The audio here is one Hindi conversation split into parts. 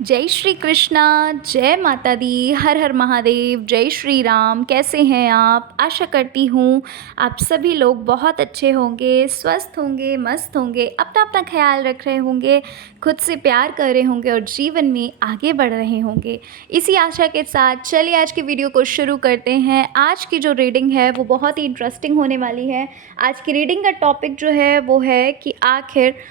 जय श्री कृष्णा। जय माता दी। हर हर महादेव। जय श्री राम। कैसे हैं आप? आशा करती हूँ आप सभी लोग बहुत अच्छे होंगे, स्वस्थ होंगे, मस्त होंगे, अपना अपना ख्याल रख रहे होंगे, खुद से प्यार कर रहे होंगे और जीवन में आगे बढ़ रहे होंगे। इसी आशा के साथ चलिए आज की वीडियो को शुरू करते हैं। आज की जो रीडिंग है वो बहुत ही इंटरेस्टिंग होने वाली है। आज की रीडिंग का टॉपिक जो है वो है कि आखिर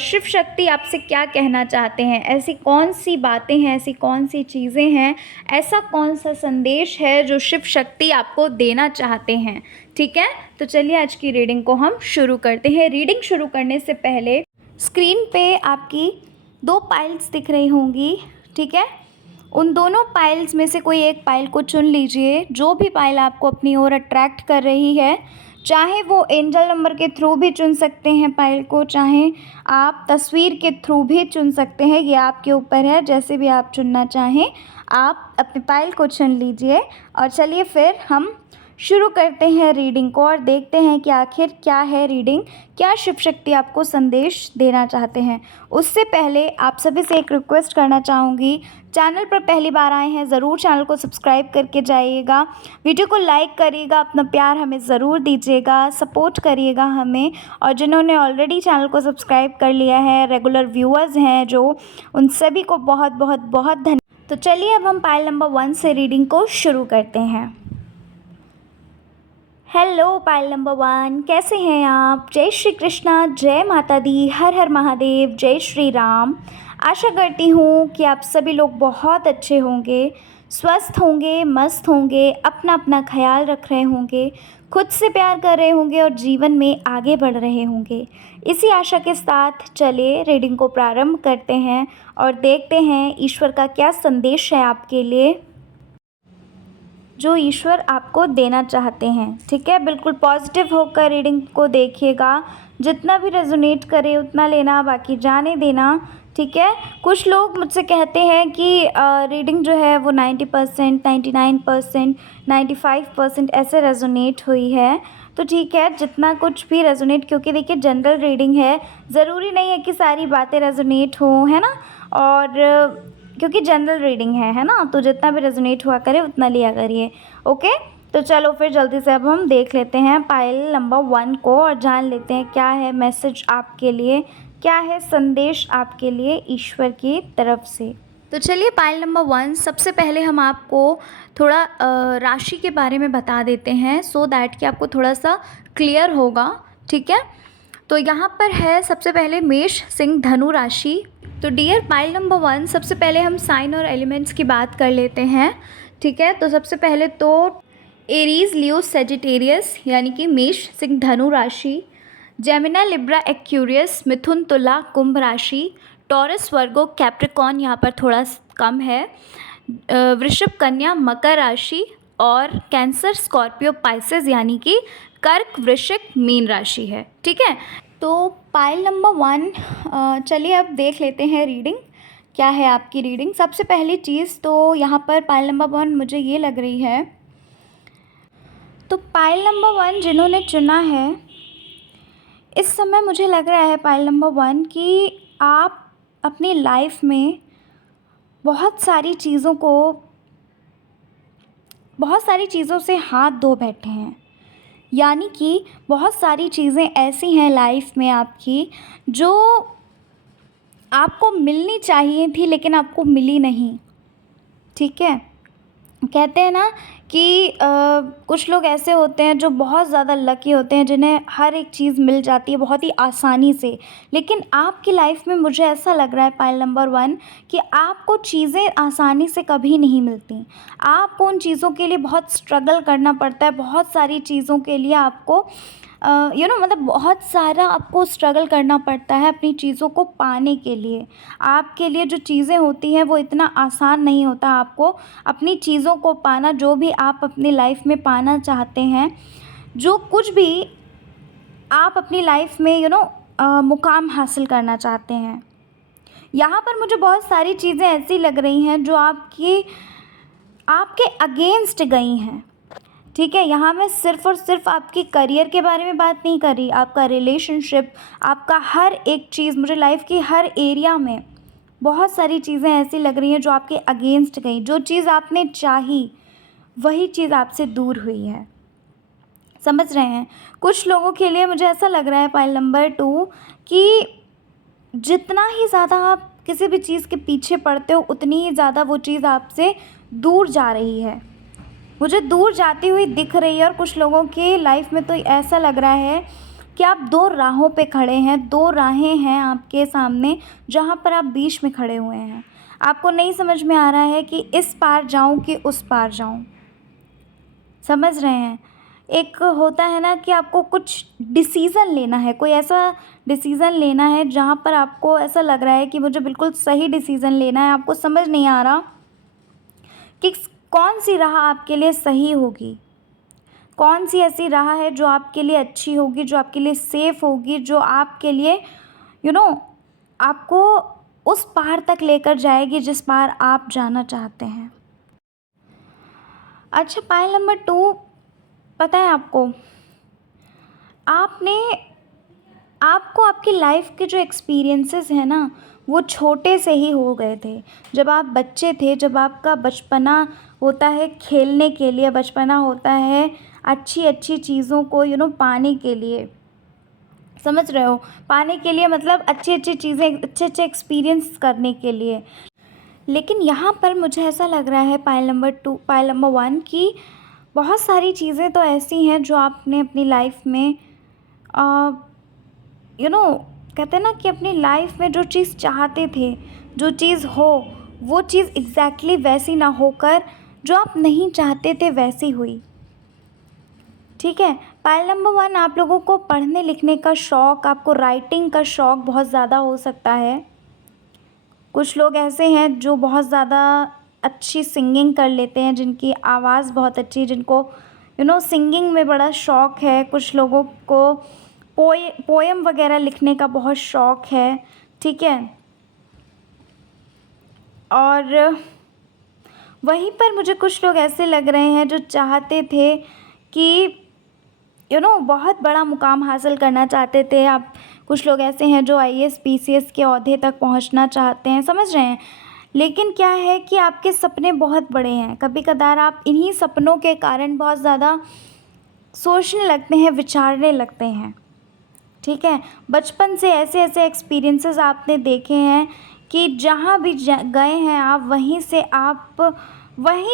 शिव शक्ति आपसे क्या कहना चाहते हैं। ऐसी कौन सी बातें हैं, ऐसी कौन सी चीज़ें हैं, ऐसा कौन सा संदेश है जो शिव शक्ति आपको देना चाहते हैं। ठीक है, तो चलिए आज की रीडिंग को हम शुरू करते हैं। रीडिंग शुरू करने से पहले स्क्रीन पे आपकी 2 पाइल्स दिख रही होंगी। ठीक है, उन दोनों पाइल्स में से कोई एक पाइल को चुन लीजिए। जो भी पाइल आपको अपनी ओर अट्रैक्ट कर रही है, चाहे वो एंजल नंबर के थ्रू भी चुन सकते हैं पाइल को, चाहे आप तस्वीर के थ्रू भी चुन सकते हैं। ये आपके ऊपर है, जैसे भी आप चुनना चाहें आप अपने पाइल को चुन लीजिए। और चलिए फिर हम शुरू करते हैं रीडिंग को और देखते हैं कि आखिर क्या है रीडिंग, क्या शिव शक्ति आपको संदेश देना चाहते हैं। उससे पहले आप सभी से एक रिक्वेस्ट करना चाहूँगी, चैनल पर पहली बार आए हैं ज़रूर चैनल को सब्सक्राइब करके जाइएगा, वीडियो को लाइक करिएगा, अपना प्यार हमें ज़रूर दीजिएगा, सपोर्ट करिएगा हमें। और जिन्होंने ऑलरेडी चैनल को सब्सक्राइब कर लिया है, रेगुलर व्यूअर्स हैं जो, उन सभी को बहुत बहुत बहुत धन्यवाद। तो चलिए अब हम पाइल नंबर 1 से रीडिंग को शुरू करते हैं। हेलो पाइल नंबर 1, कैसे हैं आप? जय श्री कृष्णा, जय माता दी, हर हर महादेव, जय श्री राम। आशा करती हूँ कि आप सभी लोग बहुत अच्छे होंगे, स्वस्थ होंगे, मस्त होंगे, अपना अपना ख्याल रख रहे होंगे, खुद से प्यार कर रहे होंगे और जीवन में आगे बढ़ रहे होंगे। इसी आशा के साथ चलिए रीडिंग को प्रारंभ करते हैं और देखते हैं ईश्वर का क्या संदेश है आपके लिए, जो ईश्वर आपको देना चाहते हैं। ठीक है, बिल्कुल पॉजिटिव होकर रीडिंग को देखिएगा। जितना भी रेजोनेट करे उतना लेना, बाकी जाने देना। ठीक है, कुछ लोग मुझसे कहते हैं कि रीडिंग जो है वो 90%, 99%, 95% ऐसे रेजोनेट हुई है। तो ठीक है, जितना कुछ भी रेजोनेट, क्योंकि देखिए जनरल रीडिंग है, ज़रूरी नहीं है कि सारी बातें रेजोनेट हों, है ना। और क्योंकि जनरल रीडिंग है ना, तो जितना भी रेजोनेट हुआ करे उतना लिया करिए। ओके, तो चलो फिर जल्दी से अब हम देख लेते हैं पाइल नंबर 1 को और जान लेते हैं क्या है मैसेज आपके लिए, क्या है संदेश आपके लिए ईश्वर की तरफ से। तो चलिए पाइल नंबर 1, सबसे पहले हम आपको थोड़ा राशि के बारे में बता देते हैं, सो दैट कि आपको थोड़ा सा क्लियर होगा। ठीक है, तो यहाँ पर है सबसे पहले मेष, सिंह, धनु राशि। तो डियर पाइल नंबर 1, सबसे पहले हम साइन और एलिमेंट्स की बात कर लेते हैं। ठीक है, तो सबसे पहले तो एरीज, लियो, सेजिटेरियस यानी कि मेष, सिंह, धनु राशि। जेमिना, लिब्रा, एक्वेरियस, मिथुन, तुला, कुंभ राशि। टॉरस, वर्गो, कैप्रिकॉर्न यहाँ पर थोड़ा कम है। वृषभ, कन्या, मकर राशि। और कैंसर, स्कॉर्पियो, पाइसेस यानी कि कर्क, वृश्चिक, मीन राशि है। ठीक है, तो पाइल नंबर 1, चलिए अब देख लेते हैं रीडिंग, क्या है आपकी रीडिंग। सबसे पहली चीज़ तो यहाँ पर पाइल नंबर 1 मुझे ये लग रही है, तो पाइल नंबर 1 जिन्होंने चुना है, इस समय मुझे लग रहा है पाइल नंबर 1 कि आप अपनी लाइफ में बहुत सारी चीज़ों से हाथ धो बैठे हैं। यानी कि बहुत सारी चीज़ें ऐसी हैं लाइफ में आपकी जो आपको मिलनी चाहिए थी लेकिन आपको मिली नहीं। ठीक है, कहते हैं ना कि कुछ लोग ऐसे होते हैं जो बहुत ज़्यादा लकी होते हैं, जिन्हें हर एक चीज़ मिल जाती है बहुत ही आसानी से। लेकिन आपकी लाइफ में मुझे ऐसा लग रहा है पाइल नंबर 1 कि आपको चीज़ें आसानी से कभी नहीं मिलती। आपको उन चीज़ों के लिए बहुत स्ट्रगल करना पड़ता है, बहुत सारी चीज़ों के लिए आपको मतलब बहुत सारा आपको स्ट्रगल करना पड़ता है अपनी चीज़ों को पाने के लिए। आपके लिए जो चीज़ें होती हैं वो इतना आसान नहीं होता। आपको अपनी चीज़ों को पाना, जो भी आप अपनी लाइफ में पाना चाहते हैं, जो कुछ भी आप अपनी लाइफ में मुकाम हासिल करना चाहते हैं, यहाँ पर मुझे बहुत सारी चीज़ें ऐसी लग रही हैं जो आपके अगेंस्ट गई हैं। ठीक है, यहाँ मैं सिर्फ़ और सिर्फ आपकी करियर के बारे में बात नहीं कर रही, आपका रिलेशनशिप, आपका हर एक चीज़, मुझे लाइफ की हर एरिया में बहुत सारी चीज़ें ऐसी लग रही हैं जो आपके अगेंस्ट गई। जो चीज़ आपने चाही वही चीज़ आपसे दूर हुई है। समझ रहे हैं? कुछ लोगों के लिए मुझे ऐसा लग रहा है पाइल नंबर 2 कि जितना ही ज़्यादा आप किसी भी चीज़ के पीछे पड़ते हो उतनी ही ज़्यादा वो चीज़ आपसे दूर जा रही है। मुझे दूर जाती हुई दिख रही है। और कुछ लोगों के लाइफ में तो ऐसा लग रहा है कि आप 2 राहों पे खड़े हैं, 2 राहें हैं आपके सामने जहाँ पर आप बीच में खड़े हुए हैं। आपको नहीं समझ में आ रहा है कि इस पार जाऊँ कि उस पार जाऊँ। समझ रहे हैं? एक होता है ना कि आपको कुछ डिसीज़न लेना है, कोई ऐसा डिसीज़न लेना है जहाँ पर आपको ऐसा लग रहा है कि मुझे बिल्कुल सही डिसीज़न लेना है। आपको समझ नहीं आ रहा कि कौन-सी राह आपके लिए सही होगी। कौन-सी ऐसी राह है जो आपके लिए अच्छी होगी, जो आपके लिए सेफ़ होगी, जो आपके लिए यू नो आपको उस पार तक लेकर जाएगी जिस पार आप जाना चाहते हैं। अच्छा, पाइल नंबर 2, पता है आपने आपको आपकी लाइफ के जो एक्सपीरियंसेस हैं ना वो छोटे से ही हो गए थे। जब आप बच्चे थे, जब आपका बचपना होता है खेलने के लिए, बचपना होता है अच्छी अच्छी चीज़ों को पाने के लिए। समझ रहे हो? पाने के लिए मतलब अच्छी अच्छी चीज़ें, अच्छे अच्छे एक्सपीरियंस करने के लिए। लेकिन यहाँ पर मुझे ऐसा लग रहा है पाइल नंबर 1 कि बहुत सारी चीज़ें तो ऐसी हैं जो आपने अपनी लाइफ में यू नो कहते हैं ना कि अपनी लाइफ में जो चीज़ चाहते थे, जो चीज़ हो, वो चीज़ एग्जैक्टली वैसी ना होकर जो आप नहीं चाहते थे वैसी हुई। ठीक है? पाइल नंबर 1, आप लोगों को पढ़ने लिखने का शौक़, आपको राइटिंग का शौक़ बहुत ज़्यादा हो सकता है। कुछ लोग ऐसे हैं जो बहुत ज़्यादा अच्छी सिंगिंग कर लेते हैं, जिनकी आवाज़ बहुत अच्छी, जिनको सिंगिंग में बड़ा शौक़ है। कुछ लोगों को पोएम वगैरह लिखने का बहुत शौक़ है। ठीक है? और वहीं पर मुझे कुछ लोग ऐसे लग रहे हैं जो चाहते थे कि बहुत बड़ा मुकाम हासिल करना चाहते थे। आप कुछ लोग ऐसे हैं जो आईएएस पीसीएस के ओहदे तक पहुंचना चाहते हैं। समझ रहे हैं? लेकिन क्या है कि आपके सपने बहुत बड़े हैं। कभी कदार आप इन्हीं सपनों के कारण बहुत ज़्यादा सोचने लगते हैं, विचारने लगते हैं। ठीक है? बचपन से ऐसे ऐसे एक्सपीरियंसेस आपने देखे हैं कि जहाँ भी गए हैं आप, वहीं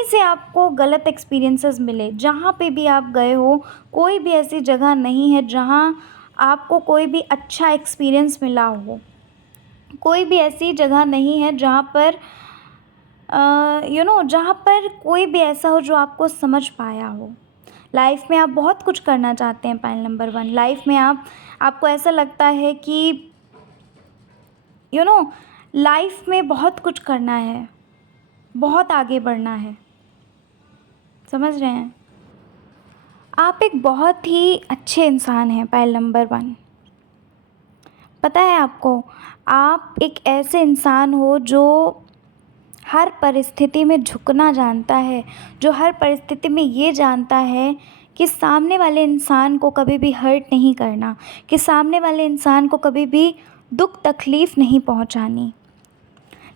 से आपको गलत एक्सपीरियंसेस मिले। जहाँ पे भी आप गए हो, कोई भी ऐसी जगह नहीं है जहाँ आपको कोई भी अच्छा एक्सपीरियंस मिला हो। कोई भी ऐसी जगह नहीं है जहाँ पर जहाँ पर कोई भी ऐसा हो जो आपको समझ पाया हो। लाइफ में आप बहुत कुछ करना चाहते हैं पाइल नंबर 1। लाइफ में आपको ऐसा लगता है कि लाइफ में बहुत कुछ करना है, बहुत आगे बढ़ना है। समझ रहे हैं? आप एक बहुत ही अच्छे इंसान हैं पाइल नंबर 1। पता है आपको, आप एक ऐसे इंसान हो जो हर परिस्थिति में झुकना जानता है, जो हर परिस्थिति में ये जानता है कि सामने वाले इंसान को कभी भी हर्ट नहीं करना, कि सामने वाले इंसान को कभी भी दुख तकलीफ़ नहीं पहुंचानी।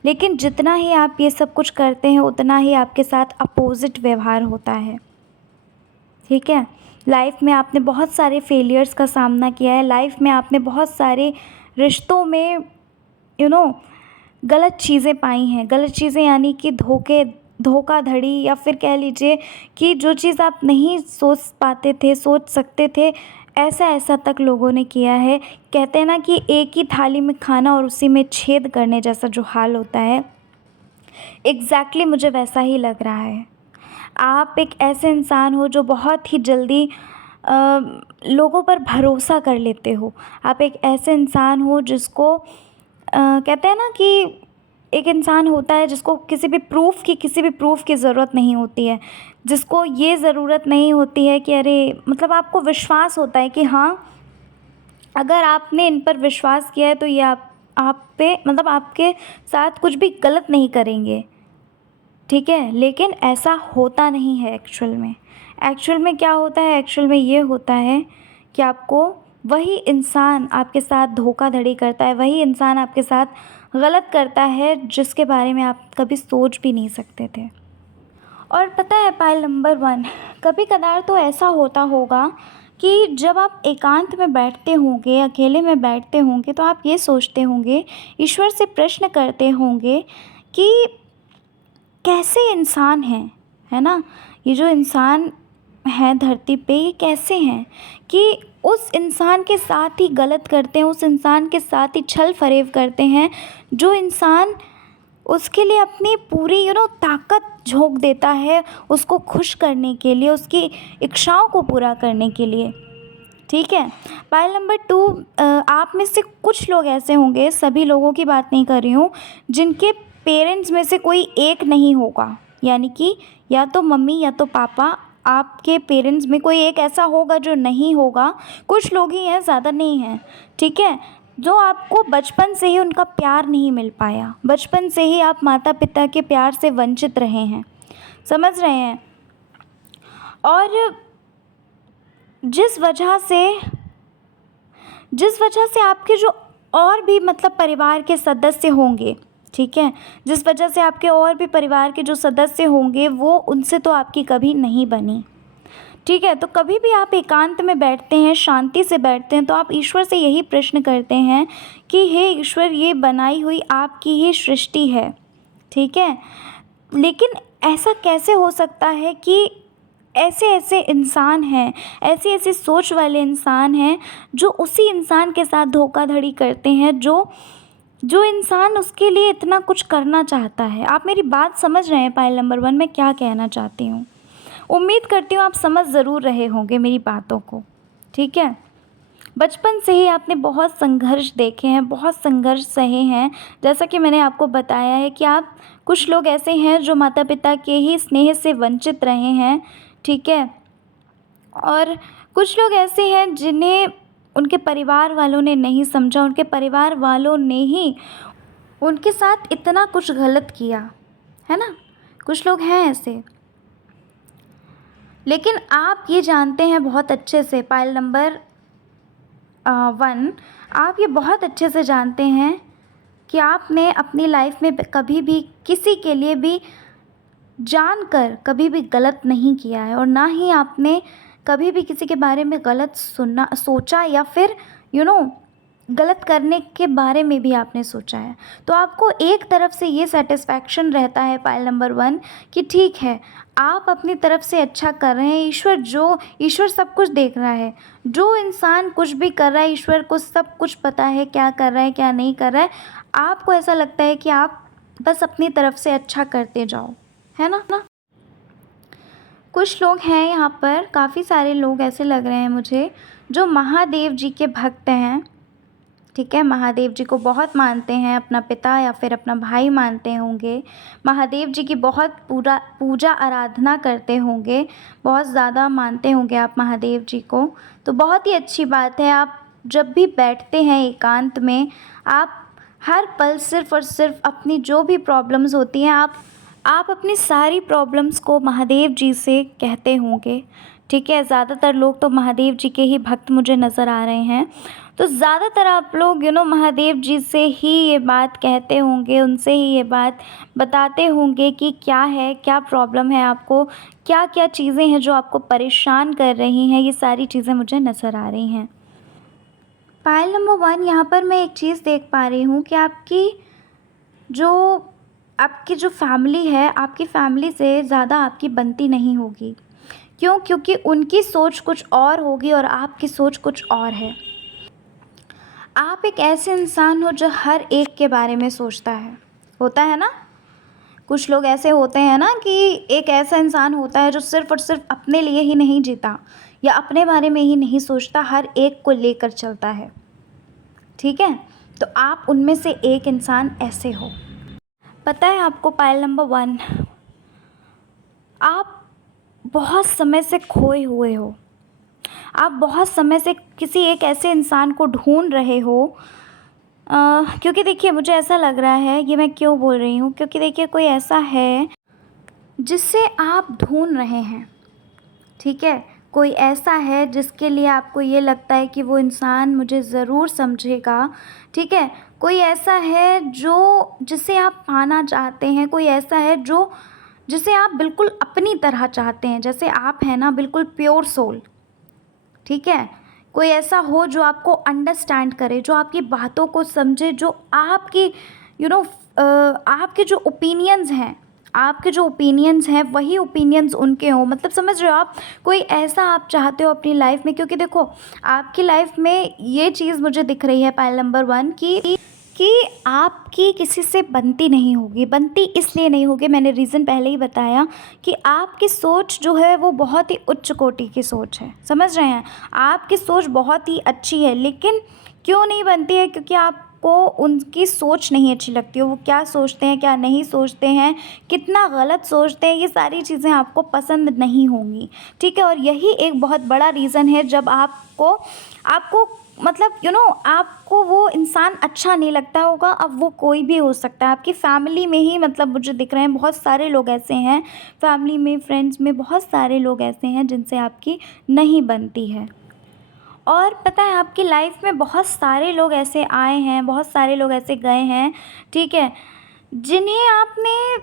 लेकिन जितना ही आप ये सब कुछ करते हैं उतना ही आपके साथ अपोज़िट व्यवहार होता है। ठीक है? लाइफ में आपने बहुत सारे फेलियर्स का सामना किया है। लाइफ में आपने बहुत सारे रिश्तों में गलत चीज़ें पाई हैं। गलत चीज़ें यानी कि धोखाधड़ी, या फिर कह लीजिए कि जो चीज़ आप नहीं सोच पाते थे, सोच सकते थे, ऐसा तक लोगों ने किया है। कहते हैं ना कि एक ही थाली में खाना और उसी में छेद करने जैसा जो हाल होता है, एग्ज़ैक्टली मुझे वैसा ही लग रहा है। आप एक ऐसे इंसान हो जो बहुत ही जल्दी लोगों पर भरोसा कर लेते हो। आप एक ऐसे इंसान हो जिसको कहते हैं ना कि एक इंसान होता है जिसको किसी भी प्रूफ़ की ज़रूरत नहीं होती है। जिसको ये ज़रूरत नहीं होती है कि अरे मतलब आपको विश्वास होता है कि हाँ, अगर आपने इन पर विश्वास किया है तो ये आप पे मतलब आपके साथ कुछ भी गलत नहीं करेंगे। ठीक है? लेकिन ऐसा होता नहीं है एक्चुअल में क्या होता है? एक्चुअल में ये होता है कि आपको वही इंसान आपके साथ धोखाधड़ी करता है, वही इंसान आपके साथ गलत करता है जिसके बारे में आप कभी सोच भी नहीं सकते थे। और पता है पायल नंबर 1, कभी कदार तो ऐसा होता होगा कि जब आप एकांत में बैठते होंगे, अकेले में बैठते होंगे, तो आप ये सोचते होंगे, ईश्वर से प्रश्न करते होंगे कि कैसे इंसान हैं, है ना? ये जो इंसान हैं धरती पे, ये कैसे हैं कि उस इंसान के साथ ही गलत करते हैं, उस इंसान के साथ ही छल फरेब करते हैं, जो इंसान उसके लिए अपनी पूरी ताकत झोंक देता है उसको खुश करने के लिए, उसकी इच्छाओं को पूरा करने के लिए। ठीक है। पायल नंबर 2, आप में से कुछ लोग ऐसे होंगे, सभी लोगों की बात नहीं कर रही हूँ, जिनके पेरेंट्स में से कोई एक नहीं होगा, यानी कि या तो मम्मी या तो पापा, आपके पेरेंट्स में कोई एक ऐसा होगा जो नहीं होगा। कुछ लोग ही हैं, ज़्यादा नहीं हैं। ठीक है। जो आपको बचपन से ही उनका प्यार नहीं मिल पाया, बचपन से ही आप माता पिता के प्यार से वंचित रहे हैं, समझ रहे हैं? और जिस वजह से आपके जो और भी मतलब परिवार के सदस्य होंगे, ठीक है, जिस वजह से आपके और भी परिवार के जो सदस्य होंगे वो उनसे तो आपकी कभी नहीं बनी। ठीक है। तो कभी भी आप एकांत में बैठते हैं, शांति से बैठते हैं, तो आप ईश्वर से यही प्रश्न करते हैं कि हे ईश्वर, ये बनाई हुई आपकी ही सृष्टि है। ठीक है। लेकिन ऐसा कैसे हो सकता है कि ऐसे ऐसे इंसान हैं, ऐसी ऐसी सोच वाले इंसान हैं जो उसी इंसान के साथ धोखाधड़ी करते हैं, जो इंसान उसके लिए इतना कुछ करना चाहता है। आप मेरी बात समझ रहे हैं पायल नंबर 1 मैं क्या कहना चाहती हूँ? उम्मीद करती हूँ आप समझ ज़रूर रहे होंगे मेरी बातों को। ठीक है। बचपन से ही आपने बहुत संघर्ष देखे हैं, बहुत संघर्ष सहे हैं। जैसा कि मैंने आपको बताया है कि आप कुछ लोग ऐसे हैं जो माता पिता के ही स्नेह से वंचित रहे हैं। ठीक है। और कुछ लोग ऐसे हैं जिन्हें उनके परिवार वालों ने नहीं समझा, उनके परिवार वालों ने ही उनके साथ इतना कुछ गलत किया, है ना? कुछ लोग हैं ऐसे। लेकिन आप ये जानते हैं बहुत अच्छे से पायल नंबर 1, आप ये बहुत अच्छे से जानते हैं कि आपने अपनी लाइफ में कभी भी किसी के लिए भी जानकर कभी भी गलत नहीं किया है, और ना ही आपने कभी भी किसी के बारे में गलत सोचा या फिर गलत करने के बारे में भी आपने सोचा है। तो आपको एक तरफ से ये सेटिस्फैक्शन रहता है पायल नंबर 1 कि ठीक है, आप अपनी तरफ से अच्छा कर रहे हैं। ईश्वर सब कुछ देख रहा है, जो इंसान कुछ भी कर रहा है ईश्वर को सब कुछ पता है, क्या कर रहा है क्या नहीं कर रहा है। आपको ऐसा लगता है कि आप बस अपनी तरफ से अच्छा करते जाओ, है ना? कुछ लोग हैं यहाँ पर, काफ़ी सारे लोग ऐसे लग रहे हैं मुझे, जो महादेव जी के भक्त हैं। ठीक है। महादेव जी को बहुत मानते हैं, अपना पिता या फिर अपना भाई मानते होंगे। महादेव जी की बहुत पूजा आराधना करते होंगे, बहुत ज़्यादा मानते होंगे आप महादेव जी को। तो बहुत ही अच्छी बात है, आप जब भी बैठते हैं एकांत में, आप हर पल सिर्फ़ और सिर्फ अपनी जो भी प्रॉब्लम्स होती हैं, आप अपनी सारी प्रॉब्लम्स को महादेव जी से कहते होंगे। ठीक है। ज़्यादातर लोग तो महादेव जी के ही भक्त मुझे नज़र आ रहे हैं। तो ज़्यादातर आप लोग महादेव जी से ही ये बात कहते होंगे, उनसे ही ये बात बताते होंगे कि क्या है, क्या प्रॉब्लम है आपको, क्या क्या चीज़ें हैं जो आपको परेशान कर रही हैं। ये सारी चीज़ें मुझे नज़र आ रही हैं। पायल नंबर 1, यहाँ पर मैं एक चीज़ देख पा रही हूँ कि आपकी जो फैमिली है, आपकी फैमिली से ज़्यादा आपकी बनती नहीं होगी। क्यों? क्योंकि उनकी सोच कुछ और होगी और आपकी सोच कुछ और है। आप एक ऐसे इंसान हो जो हर एक के बारे में सोचता है, होता है ना? कुछ लोग ऐसे होते हैं ना कि एक ऐसा इंसान होता है जो सिर्फ़ और सिर्फ अपने लिए ही नहीं जीता या अपने बारे में ही नहीं सोचता, हर एक को लेकर चलता है। ठीक है। तो आप उनमें से एक इंसान ऐसे हो। पता है आपको पायल नंबर 1, आप बहुत समय से खोए हुए हो। आप बहुत समय से किसी एक ऐसे इंसान को ढूंढ रहे हो। क्योंकि देखिए मुझे ऐसा लग रहा है, ये मैं क्यों बोल रही हूँ, क्योंकि देखिए कोई ऐसा है जिससे आप ढूंढ रहे हैं। ठीक है। कोई ऐसा है जिसके लिए आपको ये लगता है कि वो इंसान मुझे ज़रूर समझेगा। ठीक है। कोई ऐसा है जो जिसे आप पाना चाहते हैं, कोई ऐसा है जो जिसे आप बिल्कुल अपनी तरह चाहते हैं, जैसे आप हैं ना बिल्कुल प्योर सोल, ठीक है। कोई ऐसा हो जो आपको अंडरस्टैंड करे, जो आपकी बातों को समझे, जो आपकी यू नो आपके जो ओपिनियंस हैं वही ओपिनियंस उनके हों, मतलब समझ रहे हो आप। कोई ऐसा आप चाहते हो अपनी लाइफ में, क्योंकि देखो आपकी लाइफ में ये चीज़ मुझे दिख रही है पाइल नंबर 1 कि आपकी किसी से बनती नहीं होगी। बनती इसलिए नहीं होगी, मैंने रीज़न पहले ही बताया कि आपकी सोच जो है वो बहुत ही उच्च कोटि की सोच है, समझ रहे हैं। आपकी सोच बहुत ही अच्छी है, लेकिन क्यों नहीं बनती है? क्योंकि आपको उनकी सोच नहीं अच्छी लगती है। वो क्या सोचते हैं, क्या नहीं सोचते हैं, कितना गलत सोचते हैं, ये सारी चीज़ें आपको पसंद नहीं होंगी, ठीक है। और यही एक बहुत बड़ा रीज़न है जब आपको मतलब आपको वो इंसान अच्छा नहीं लगता होगा। अब वो कोई भी हो सकता है, आपकी फैमिली में ही, मतलब मुझे दिख रहे हैं बहुत सारे लोग ऐसे हैं, फैमिली में, फ्रेंड्स में बहुत सारे लोग ऐसे हैं जिनसे आपकी नहीं बनती है। और पता है आपकी लाइफ में बहुत सारे लोग ऐसे आए हैं, बहुत सारे लोग ऐसे गए हैं, ठीक है, जिन्हें आपने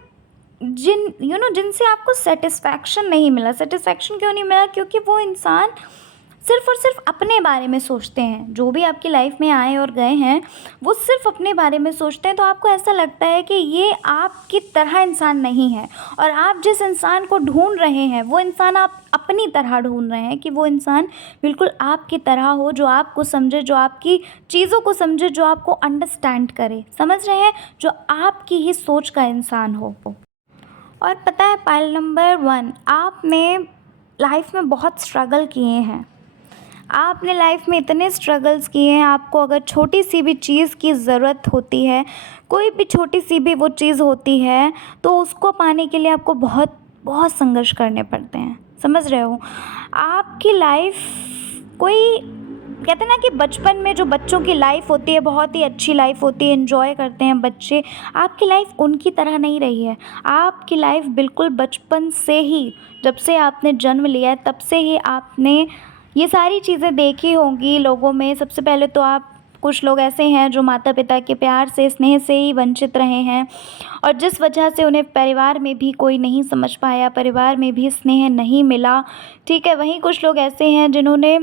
जिनसे आपको सेटिस्फैक्शन नहीं मिला। सेटिस्फैक्शन क्यों नहीं मिला? क्योंकि वो इंसान सिर्फ़ और सिर्फ अपने बारे में सोचते हैं। जो भी आपकी लाइफ में आए और गए हैं वो सिर्फ अपने बारे में सोचते हैं, तो आपको ऐसा लगता है कि ये आपकी तरह इंसान नहीं है। और आप जिस इंसान को ढूंढ रहे हैं वो इंसान आप अपनी तरह ढूंढ रहे हैं, कि वो इंसान बिल्कुल आपकी तरह हो, जो आपको समझे, जो आपकी चीज़ों को समझे, जो आपको अंडरस्टैंड करे, समझ रहे हैं, जो आपकी ही सोच का इंसान हो। और पता है पाइल नंबर 1, आपने लाइफ में बहुत स्ट्रगल किए हैं। आपने लाइफ में इतने स्ट्रगल्स किए हैं, आपको अगर छोटी सी भी चीज़ की ज़रूरत होती है, कोई भी छोटी सी भी वो चीज़ होती है, तो उसको पाने के लिए आपको बहुत बहुत संघर्ष करने पड़ते हैं, समझ रहे हो। आपकी लाइफ कोई कहते हैं ना कि बचपन में जो बच्चों की लाइफ होती है बहुत ही अच्छी लाइफ होती है, एंजॉय करते हैं बच्चे। आपकी लाइफ उनकी तरह नहीं रही है। आपकी लाइफ बिल्कुल बचपन से ही, जब से आपने जन्म लिया है तब से ही आपने ये सारी चीज़ें देखी होंगी लोगों में। सबसे पहले तो आप, कुछ लोग ऐसे हैं जो माता पिता के प्यार से, स्नेह से ही वंचित रहे हैं, और जिस वजह से उन्हें परिवार में भी कोई नहीं समझ पाया, परिवार में भी स्नेह नहीं मिला, ठीक है। वहीं कुछ लोग ऐसे हैं जिन्होंने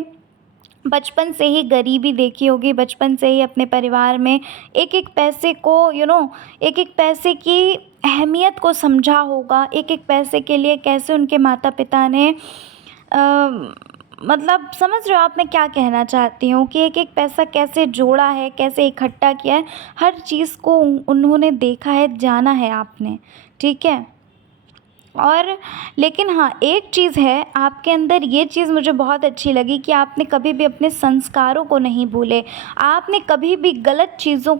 बचपन से ही गरीबी देखी होगी, बचपन से ही अपने परिवार में एक एक पैसे को एक एक पैसे की अहमियत को समझा होगा। एक एक पैसे के लिए कैसे उनके माता पिता ने मतलब समझ रहे हो आप मैं क्या कहना चाहती हूँ, कि एक एक पैसा कैसे जोड़ा है, कैसे इकट्ठा किया है, हर चीज़ को उन्होंने देखा है, जाना है आपने, ठीक है। और लेकिन हाँ, एक चीज़ है आपके अंदर, ये चीज़ मुझे बहुत अच्छी लगी कि आपने कभी भी अपने संस्कारों को नहीं भूले। आपने कभी भी गलत चीज़ों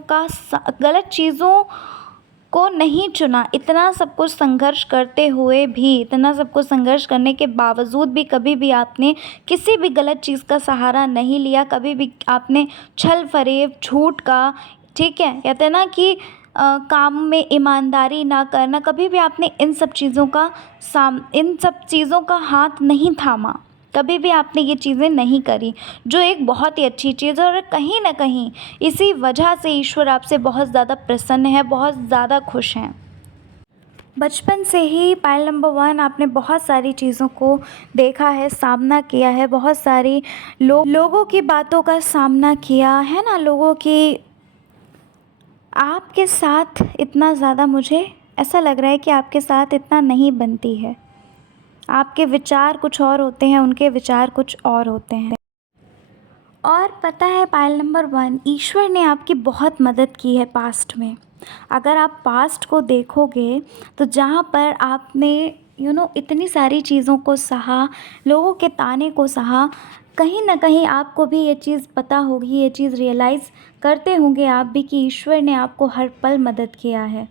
को नहीं चुना। इतना सब कुछ संघर्ष करते हुए भी, इतना सब कुछ संघर्ष करने के बावजूद भी कभी भी आपने किसी भी गलत चीज़ का सहारा नहीं लिया। कभी भी आपने छल फरेब, झूठ का, ठीक है, कहते हैं ना कि काम में ईमानदारी ना करना, कभी भी आपने इन सब चीज़ों का हाथ नहीं थामा। कभी भी आपने ये चीज़ें नहीं करी, जो एक बहुत ही अच्छी चीज़ है। और कहीं ना कहीं इसी वजह से ईश्वर आपसे बहुत ज़्यादा प्रसन्न है, बहुत ज़्यादा खुश हैं। बचपन से ही पाइल नंबर 1 आपने बहुत सारी चीज़ों को देखा है, सामना किया है, बहुत सारी लोगों की बातों का सामना किया है ना, लोगों की। आपके साथ इतना ज़्यादा, मुझे ऐसा लग रहा है कि आपके साथ इतना नहीं बनती है। आपके विचार कुछ और होते हैं, उनके विचार कुछ और होते हैं। और पता है पाइल नंबर 1, ईश्वर ने आपकी बहुत मदद की है पास्ट में। अगर आप पास्ट को देखोगे तो जहाँ पर आपने इतनी सारी चीज़ों को सहा, लोगों के ताने को सहा, कहीं ना कहीं आपको भी ये चीज़ पता होगी, ये चीज़ रियलाइज़ करते होंगे आप भी, कि ईश्वर ने आपको हर पल मदद किया है।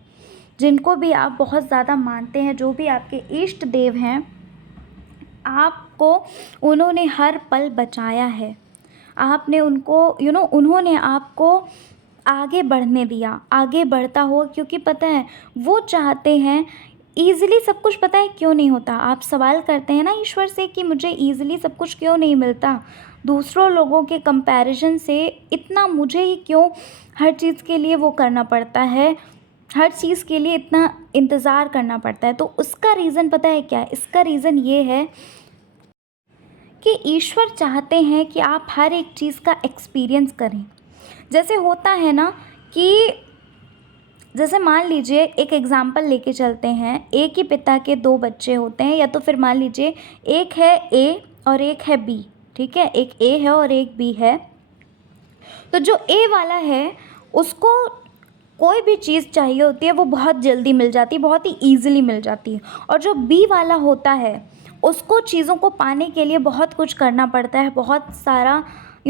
जिनको भी आप बहुत ज़्यादा मानते हैं, जो भी आपके इष्ट देव हैं, आपको उन्होंने हर पल बचाया है। आपने उनको उन्होंने आपको आगे बढ़ने दिया, आगे बढ़ता हो, क्योंकि पता है वो चाहते हैं ईज़िली सब कुछ। पता है क्यों नहीं होता? आप सवाल करते हैं ना ईश्वर से कि मुझे ईज़िली सब कुछ क्यों नहीं मिलता। दूसरों लोगों के कंपैरिजन से इतना मुझे ही क्यों हर चीज़ के लिए वो करना पड़ता है, हर चीज़ के लिए इतना इंतज़ार करना पड़ता है। तो उसका रीज़न पता है क्या है? इसका रीज़न ये है कि ईश्वर चाहते हैं कि आप हर एक चीज़ का एक्सपीरियंस करें। जैसे होता है ना कि जैसे मान लीजिए एक एग्ज़ाम्पल लेके चलते हैं, एक ही पिता के 2 बच्चे होते हैं, या तो फिर मान लीजिए एक है ए और एक है बी, ठीक है? एक ए है और एक बी है। तो जो ए वाला है उसको कोई भी चीज़ चाहिए होती है वो बहुत जल्दी मिल जाती है, बहुत ही ईज़िली मिल जाती है। और जो बी वाला होता है उसको चीज़ों को पाने के लिए बहुत कुछ करना पड़ता है, बहुत सारा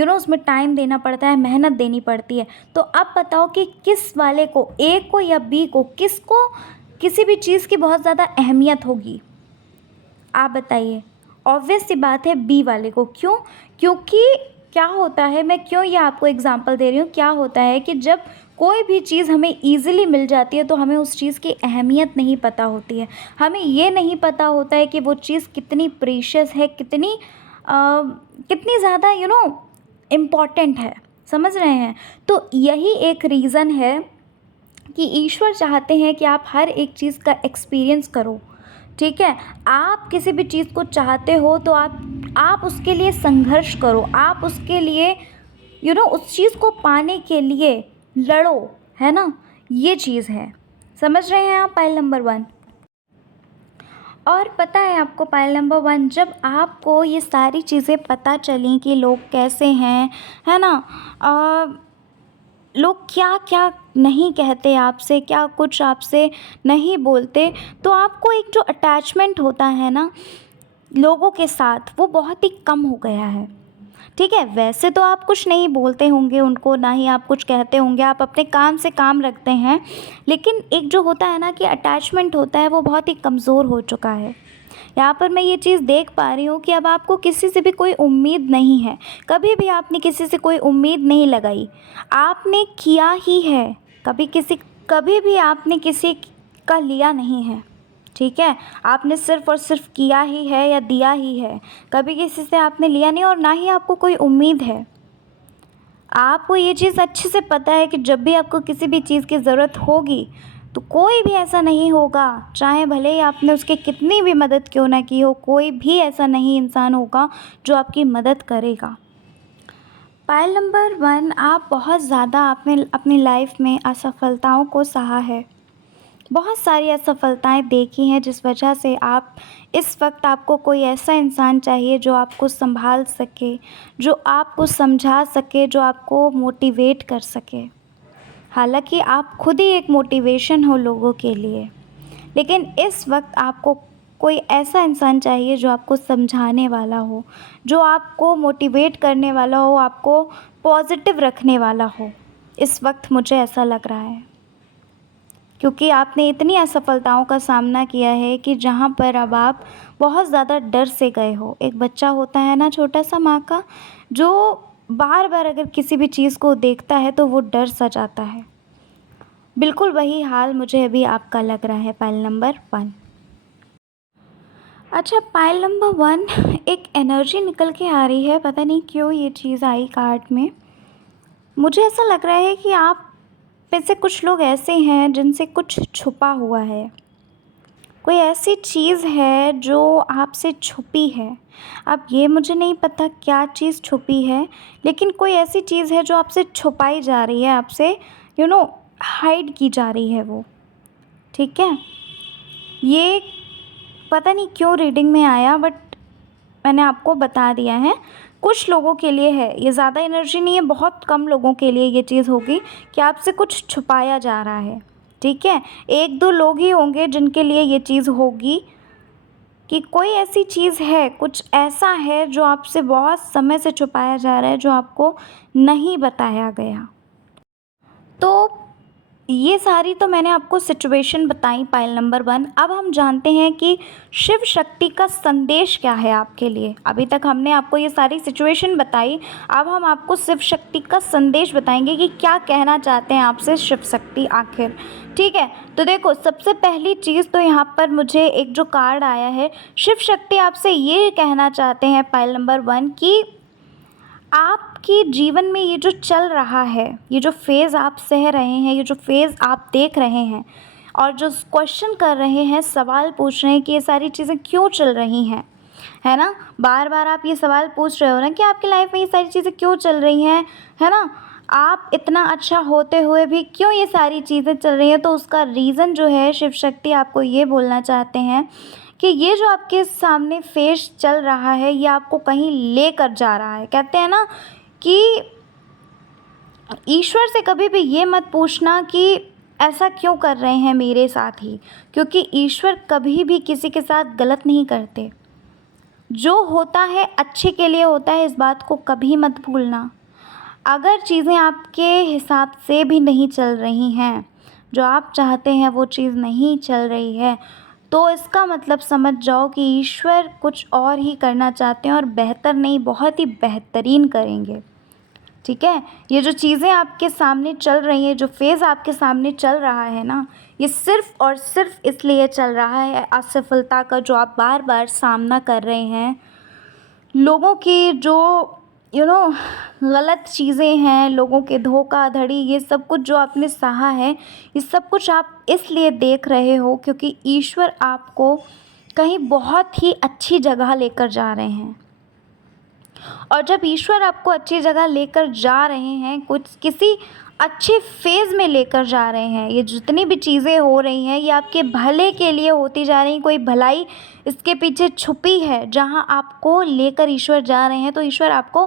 उसमें टाइम देना पड़ता है, मेहनत देनी पड़ती है। तो अब बताओ कि किस वाले को, ए को या बी को, किसको किसी भी चीज़ की बहुत ज़्यादा अहमियत होगी? आप बताइए। ऑब्वियस सी बात है बी वाले को। क्यों? क्योंकि क्या होता है, मैं क्यों ये आपको एग्ज़ाम्पल दे रही हूँ, क्या होता है कि जब कोई भी चीज़ हमें ईज़िली मिल जाती है तो हमें उस चीज़ की अहमियत नहीं पता होती है। हमें ये नहीं पता होता है कि वो चीज़ कितनी प्रीशियस है, कितनी ज़्यादा इम्पॉर्टेंट है। समझ रहे हैं? तो यही एक रीज़न है कि ईश्वर चाहते हैं कि आप हर एक चीज़ का एक्सपीरियंस करो, ठीक है? आप किसी भी चीज़ को चाहते हो तो आप उसके लिए संघर्ष करो, आप उसके लिए उस चीज़ को पाने के लिए लड़ो, है ना? ये चीज़ है। समझ रहे हैं आप? Point number 1। और पता है आपको पॉइंट नंबर 1, जब आपको ये सारी चीज़ें पता चली कि लोग कैसे हैं, है ना? लोग क्या क्या नहीं कहते आपसे, क्या कुछ आपसे नहीं बोलते, तो आपको एक जो अटैचमेंट होता है ना लोगों के साथ, वो बहुत ही कम हो गया है, ठीक है? वैसे तो आप कुछ नहीं बोलते होंगे उनको, ना ही आप कुछ कहते होंगे, आप अपने काम से काम रखते हैं, लेकिन एक जो होता है ना कि अटैचमेंट होता है, वो बहुत ही कमज़ोर हो चुका है। यहाँ पर मैं ये चीज़ देख पा रही हूँ कि अब आपको किसी से भी कोई उम्मीद नहीं है। कभी भी आपने किसी से कोई उम्मीद नहीं लगाई, आपने किया ही है। कभी भी आपने किसी का लिया नहीं है, ठीक है? आपने सिर्फ़ और सिर्फ किया ही है या दिया ही है। कभी किसी से आपने लिया नहीं और ना ही आपको कोई उम्मीद है। आपको ये चीज़ अच्छे से पता है कि जब भी आपको किसी भी चीज़ की ज़रूरत होगी तो कोई भी ऐसा नहीं होगा, चाहे भले ही आपने उसकी कितनी भी मदद क्यों ना की हो, कोई भी ऐसा नहीं इंसान होगा जो आपकी मदद करेगा। पाइल नंबर 1, आप बहुत ज़्यादा आपने अपनी लाइफ में असफलताओं को सहा है। बहुत सारी असफलताएं देखी हैं, जिस वजह से आप इस वक्त, आपको कोई ऐसा इंसान चाहिए जो आपको संभाल सके, जो आपको समझा सके, जो आपको मोटिवेट कर सके। हालांकि आप खुद ही एक मोटिवेशन हो लोगों के लिए, लेकिन इस वक्त आपको कोई ऐसा इंसान चाहिए जो आपको समझाने वाला हो, जो आपको मोटिवेट करने वाला हो, आपको पॉजिटिव रखने वाला हो। इस वक्त मुझे ऐसा लग रहा है, क्योंकि आपने इतनी असफलताओं का सामना किया है कि जहाँ पर अब आप बहुत ज़्यादा डर से गए हो। एक बच्चा होता है ना छोटा सा माँ का, जो बार बार अगर किसी भी चीज़ को देखता है तो वो डर सा जाता है। बिल्कुल वही हाल मुझे अभी आपका लग रहा है। Pile number 1। अच्छा, पाइल नंबर 1, एक एनर्जी निकल के आ रही है, पता नहीं क्यों ये चीज़ आई कार्ड में। मुझे ऐसा लग रहा है कि आप में से कुछ लोग ऐसे हैं जिनसे कुछ छुपा हुआ है। कोई ऐसी चीज़ है जो आपसे छुपी है। अब ये मुझे नहीं पता क्या चीज़ छुपी है, लेकिन कोई ऐसी चीज़ है जो आपसे छुपाई जा रही है, आपसे हाइड की जा रही है वो, ठीक है? ये पता नहीं क्यों रीडिंग में आया, बट मैंने आपको बता दिया है। कुछ लोगों के लिए है, ये ज़्यादा एनर्जी नहीं है, बहुत कम लोगों के लिए ये चीज़ होगी कि आपसे कुछ छुपाया जा रहा है, ठीक है? 1-2 लोग ही होंगे जिनके लिए ये चीज़ होगी कि कोई ऐसी चीज़ है, कुछ ऐसा है जो आपसे बहुत समय से छुपाया जा रहा है, जो आपको नहीं बताया गया। तो ये सारी तो मैंने आपको सिचुएशन बताई पाइल नंबर 1। अब हम जानते हैं कि शिव शक्ति का संदेश क्या है आपके लिए। अभी तक हमने आपको ये सारी सिचुएशन बताई, अब हम आपको शिव शक्ति का संदेश बताएंगे कि क्या कहना चाहते हैं आपसे शिव शक्ति आखिर, ठीक है? तो देखो, सबसे पहली चीज़ तो यहाँ पर मुझे एक जो कार्ड आया है, शिव शक्ति आपसे ये कहना चाहते हैं पाइल नंबर 1 कि आपके जीवन में ये जो चल रहा है, ये जो फ़ेज़ आप सह रहे हैं, ये जो फ़ेज़ आप देख रहे हैं और जो क्वेश्चन कर रहे हैं, सवाल पूछ रहे हैं कि ये सारी चीज़ें क्यों चल रही हैं, है ना? बार-बार आप ये सवाल पूछ रहे हो ना कि आपकी लाइफ में ये सारी चीज़ें क्यों चल रही हैं, है ना? आप इतना अच्छा होते हुए भी क्यों ये सारी चीज़ें चल रही हैं? तो उसका रीज़न जो है शिव शक्ति आपको ये बोलना चाहते हैं कि ये जो आपके सामने फेस चल रहा है, ये आपको कहीं लेकर जा रहा है। कहते हैं ना कि ईश्वर से कभी भी ये मत पूछना कि ऐसा क्यों कर रहे हैं मेरे साथ ही, क्योंकि ईश्वर कभी भी किसी के साथ गलत नहीं करते। जो होता है अच्छे के लिए होता है, इस बात को कभी मत भूलना। अगर चीज़ें आपके हिसाब से भी नहीं चल रही हैं, जो आप चाहते हैं वो चीज़ नहीं चल रही है, तो इसका मतलब समझ जाओ कि ईश्वर कुछ और ही करना चाहते हैं और बेहतर नहीं, बहुत ही बेहतरीन करेंगे। ठीक है? ये जो चीज़ें आपके सामने चल रही हैं, जो फ़ेज़ आपके सामने चल रहा है ना, ये सिर्फ़ और सिर्फ़ इसलिए चल रहा है असफलता का जो आप बार-बार सामना कर रहे हैं। लोगों की जो गलत चीज़ें हैं, लोगों के धोखाधड़ी, ये सब कुछ जो आपने सहा है, ये सब कुछ आप इसलिए देख रहे हो क्योंकि ईश्वर आपको कहीं बहुत ही अच्छी जगह लेकर जा रहे हैं। और जब ईश्वर आपको अच्छी जगह लेकर जा रहे हैं, कुछ किसी अच्छे फ़ेज़ में लेकर जा रहे हैं, ये जितनी भी चीज़ें हो रही हैं ये आपके भले के लिए होती जा रही हैं। कोई भलाई इसके पीछे छुपी है जहाँ आपको लेकर ईश्वर जा रहे हैं। तो ईश्वर आपको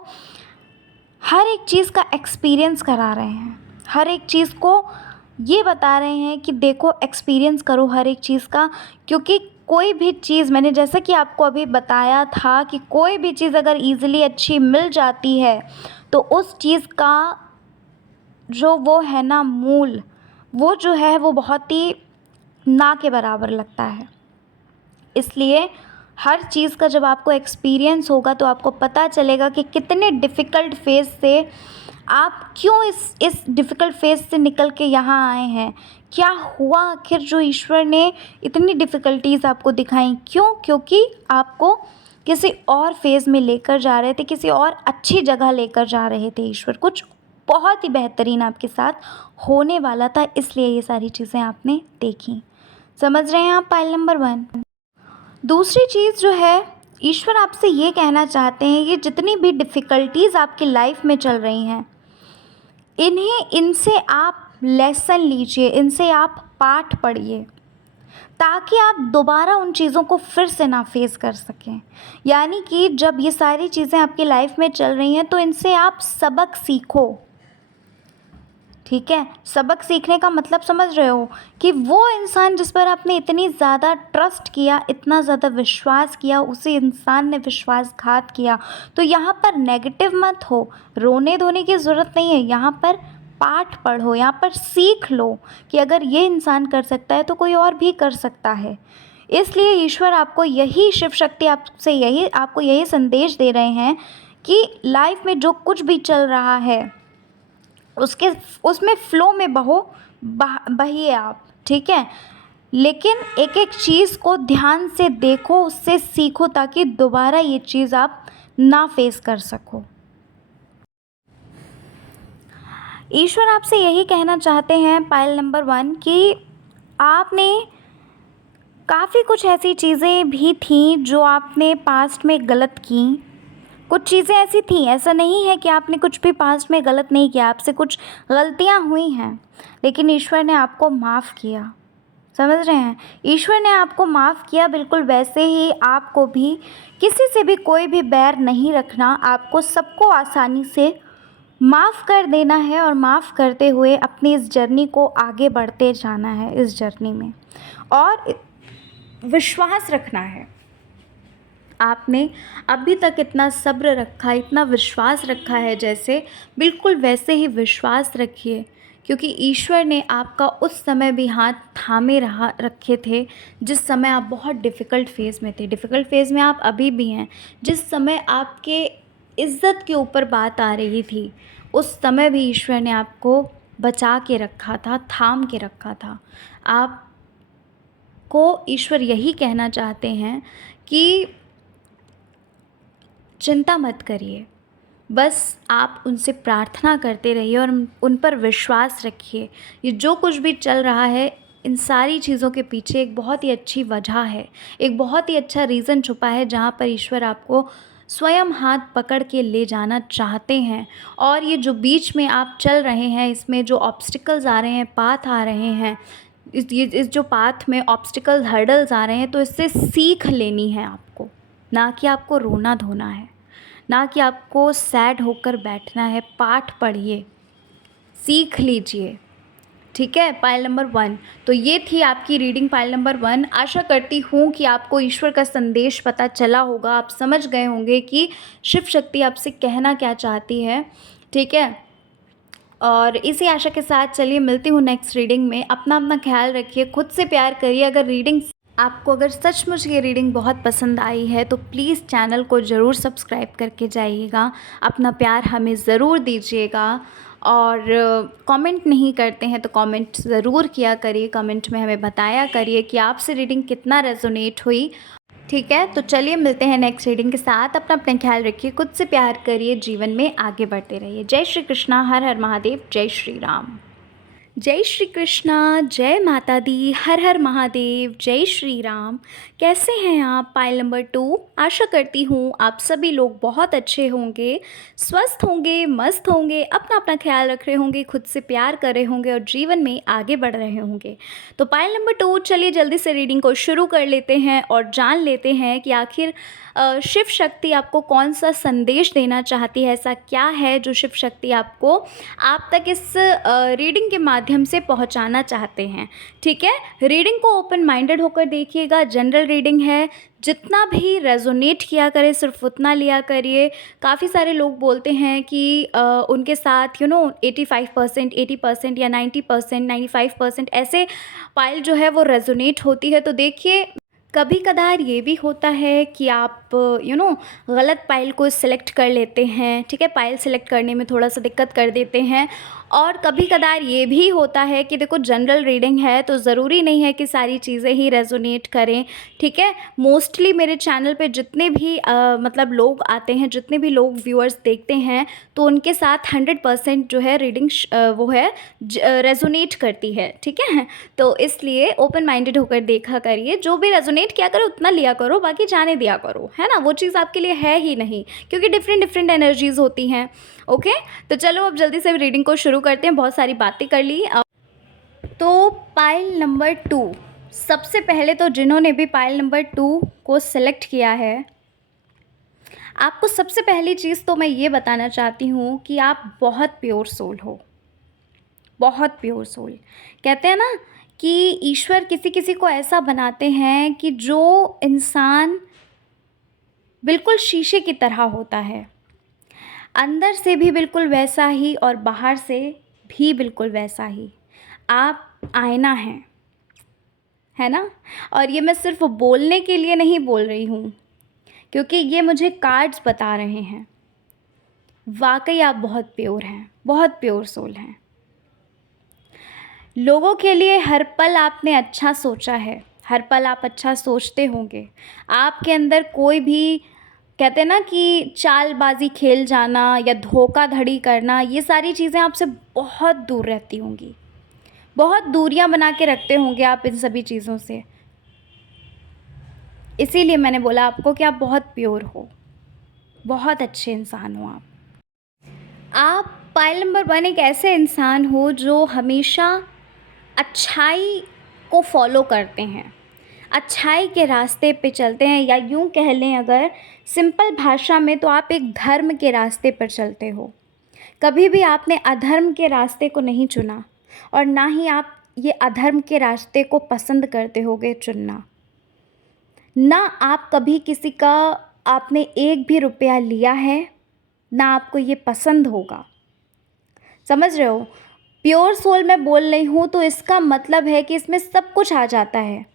हर एक चीज़ का एक्सपीरियंस करा रहे हैं, हर एक चीज़ को ये बता रहे हैं कि देखो एक्सपीरियंस करो हर एक चीज़ का। क्योंकि कोई भी चीज़, मैंने जैसा कि आपको अभी बताया था कि कोई भी चीज़ अगर ईज़िली अच्छी मिल जाती है तो उस चीज़ का जो वो है ना मूल, वो जो है वो बहुत ही ना के बराबर लगता है। इसलिए हर चीज़ का जब आपको एक्सपीरियंस होगा तो आपको पता चलेगा कि कितने डिफ़िकल्ट फ़ेज़ से आप क्यों इस डिफ़िकल्ट फ़ेज़ से निकल के यहाँ आए हैं। क्या हुआ आखिर जो ईश्वर ने इतनी डिफ़िकल्टीज़ आपको दिखाई? क्यों? क्योंकि आपको किसी और फ़ेज़ में लेकर जा रहे थे, किसी और अच्छी जगह लेकर जा रहे थे ईश्वर। कुछ बहुत ही बेहतरीन आपके साथ होने वाला था, इसलिए ये सारी चीज़ें आपने देखी। समझ रहे हैं आप? Point number 1। दूसरी चीज़ जो है, ईश्वर आपसे ये कहना चाहते हैं, ये जितनी भी डिफ़िकल्टीज़ आपकी लाइफ में चल रही हैं, इनसे आप लेसन लीजिए, इनसे आप पाठ पढ़िए, ताकि आप दोबारा उन चीज़ों को फिर से ना फेस कर सकें। यानी कि जब ये सारी चीज़ें आपकी लाइफ में चल रही हैं तो इनसे आप सबक सीखो। ठीक है? सबक सीखने का मतलब समझ रहे हो कि वो इंसान जिस पर आपने इतनी ज़्यादा ट्रस्ट किया, इतना ज़्यादा विश्वास किया, उसी इंसान ने विश्वासघात किया। तो यहाँ पर नेगेटिव मत हो, रोने-धोने की ज़रूरत नहीं है। यहाँ पर पाठ पढ़ो, यहाँ पर सीख लो कि अगर ये इंसान कर सकता है तो कोई और भी कर सकता है। इसलिए ईश्वर आपको यही शिव शक्ति आपको यही संदेश दे रहे हैं कि लाइफ में जो कुछ भी चल रहा है उसमें फ़्लो में बहिए आप। ठीक है? लेकिन एक-एक चीज़ को ध्यान से देखो, उससे सीखो, ताकि दोबारा ये चीज़ आप ना फेस कर सको। ईश्वर आपसे यही कहना चाहते हैं पायल नंबर 1 कि आपने काफ़ी कुछ ऐसी चीज़ें भी थी जो आपने पास्ट में गलत की। कुछ चीज़ें ऐसी थी, ऐसा नहीं है कि आपने कुछ भी पास्ट में गलत नहीं किया, आपसे कुछ गलतियाँ हुई हैं, लेकिन ईश्वर ने आपको माफ़ किया। समझ रहे हैं? ईश्वर ने आपको माफ़ किया, बिल्कुल वैसे ही आपको भी किसी से भी कोई भी बैर नहीं रखना। आपको सबको आसानी से माफ़ कर देना है और माफ़ करते हुए अपनी इस जर्नी को आगे बढ़ते जाना है, इस जर्नी में, और विश्वास रखना है। आपने अभी तक इतना सब्र रखा, इतना विश्वास रखा है, जैसे बिल्कुल वैसे ही विश्वास रखिए, क्योंकि ईश्वर ने आपका उस समय भी हाथ थामे रखे थे जिस समय आप बहुत डिफ़िकल्ट फ़ेज़ में थे। डिफ़िकल्ट फ़ेज़ में आप अभी भी हैं। जिस समय आपके इज़्ज़त के ऊपर बात आ रही थी, उस समय भी ईश्वर ने आपको बचा के रखा था, थाम के रखा था। आपको ईश्वर यही कहना चाहते हैं कि चिंता मत करिए, बस आप उनसे प्रार्थना करते रहिए और उन पर विश्वास रखिए। ये जो कुछ भी चल रहा है, इन सारी चीज़ों के पीछे एक बहुत ही अच्छी वजह है, एक बहुत ही अच्छा रीज़न छुपा है जहाँ पर ईश्वर आपको स्वयं हाथ पकड़ के ले जाना चाहते हैं। और ये जो बीच में आप चल रहे हैं, इसमें जो ऑब्स्टिकल्स आ रहे हैं, पाथ आ रहे हैं, इस जो पाथ में ऑब्स्टिकल्स, हर्डल्स आ रहे हैं, तो इससे सीख लेनी है आपको, ना कि आपको रोना धोना है, ना कि आपको सैड होकर बैठना है। पाठ पढ़िए, सीख लीजिए, ठीक है। पाइल नंबर 1, तो ये थी आपकी रीडिंग पाइल नंबर 1। आशा करती हूँ कि आपको ईश्वर का संदेश पता चला होगा, आप समझ गए होंगे कि शिव शक्ति आपसे कहना क्या चाहती है, ठीक है। और इसी आशा के साथ चलिए मिलती हूँ नेक्स्ट रीडिंग में। अपना ख्याल रखिए, खुद से प्यार करिए। अगर सचमुच ये रीडिंग बहुत पसंद आई है तो प्लीज़ चैनल को ज़रूर सब्सक्राइब करके जाइएगा, अपना प्यार हमें ज़रूर दीजिएगा। और कमेंट नहीं करते हैं तो कमेंट ज़रूर किया करिए, कमेंट में हमें बताया करिए कि आपसे रीडिंग कितना रेजोनेट हुई, ठीक है। तो चलिए मिलते हैं नेक्स्ट रीडिंग के साथ। अपना ख्याल रखिए, खुद से प्यार करिए, जीवन में आगे बढ़ते रहिए। जय श्री कृष्णा, हर हर महादेव, जय श्री राम। जय श्री कृष्णा, जय माता दी, हर हर महादेव, जय श्री राम। कैसे हैं आप? Pile number 2। आशा करती हूँ आप सभी लोग बहुत अच्छे होंगे, स्वस्थ होंगे, मस्त होंगे, अपना ख्याल रख रहे होंगे, खुद से प्यार कर रहे होंगे और जीवन में आगे बढ़ रहे होंगे। तो पाइल नंबर 2, चलिए जल्दी से रीडिंग को शुरू कर लेते हैं और जान लेते हैं कि आखिर शिव शक्ति आपको कौन सा संदेश देना चाहती है। ऐसा क्या है जो शिव शक्ति आपको आप तक इस रीडिंग के माध्यम से पहुंचाना चाहते हैं, ठीक है। रीडिंग को ओपन माइंडेड होकर देखिएगा, जनरल रीडिंग है, जितना भी रेजोनेट किया करे सिर्फ उतना लिया करिए। काफ़ी सारे लोग बोलते हैं कि उनके साथ 85%, 80% या 90%, 95% ऐसे पाइल जो है वो रेजोनेट होती है। तो देखिए, कभी कदार ये भी होता है कि आप गलत पाइल को सिलेक्ट कर लेते हैं, ठीक है। पाइल सिलेक्ट करने में थोड़ा सा दिक्कत कर देते हैं। और कभी कदार ये भी होता है कि देखो, जनरल रीडिंग है तो ज़रूरी नहीं है कि सारी चीज़ें ही रेजोनेट करें, ठीक है। मोस्टली मेरे चैनल पे जितने भी मतलब लोग आते हैं, जितने भी लोग व्यूअर्स देखते हैं, तो उनके साथ 100% जो है रीडिंग वो है रेजोनेट करती है, ठीक है। तो इसलिए ओपन माइंडेड होकर देखा करिए, जो भी रेजोनेट किया करो उतना लिया करो, बाकी जाने दिया करो, है ना। वो चीज़ आपके लिए है ही नहीं, क्योंकि डिफरेंट एनर्जीज़ होती हैं, ओके। तो चलो अब जल्दी से रीडिंग को शुरू करते हैं, बहुत सारी बातें कर ली। तो पाइल नंबर 2, सबसे पहले तो जिन्होंने भी पाइल नंबर 2 को सिलेक्ट किया है, आपको सबसे पहली चीज़ तो मैं ये बताना चाहती हूँ कि आप बहुत प्योर सोल हो, बहुत प्योर सोल। कहते हैं ना कि ईश्वर किसी किसी को ऐसा बनाते हैं कि जो इंसान बिल्कुल शीशे की तरह होता है, अंदर से भी बिल्कुल वैसा ही और बाहर से भी बिल्कुल वैसा ही। आप आईना हैं, है ना। और ये मैं सिर्फ बोलने के लिए नहीं बोल रही हूँ, क्योंकि ये मुझे कार्ड्स बता रहे हैं। वाकई आप बहुत प्योर हैं, बहुत प्योर सोल हैं। लोगों के लिए हर पल आपने अच्छा सोचा है, हर पल आप अच्छा सोचते होंगे। आपके अंदर कोई भी, कहते हैं ना कि चालबाजी खेल जाना या धोखाधड़ी करना, ये सारी चीज़ें आपसे बहुत दूर रहती होंगी, बहुत दूरियां बना के रखते होंगे आप इन सभी चीज़ों से। इसीलिए मैंने बोला आपको कि आप बहुत प्योर हो, बहुत अच्छे इंसान हो आप पाइल नंबर 1 एक ऐसे इंसान हो जो हमेशा अच्छाई को फॉलो करते हैं, अच्छाई के रास्ते पे चलते हैं, या यूँ कह लें अगर सिंपल भाषा में, तो आप एक धर्म के रास्ते पर चलते हो। कभी भी आपने अधर्म के रास्ते को नहीं चुना, और ना ही आप ये अधर्म के रास्ते को पसंद करते होगे चुनना। ना आप कभी किसी का आपने एक भी रुपया लिया है, ना आपको ये पसंद होगा। समझ रहे हो? प्योर सोल मैं बोल रही हूँ तो इसका मतलब है कि इसमें सब कुछ आ जाता है।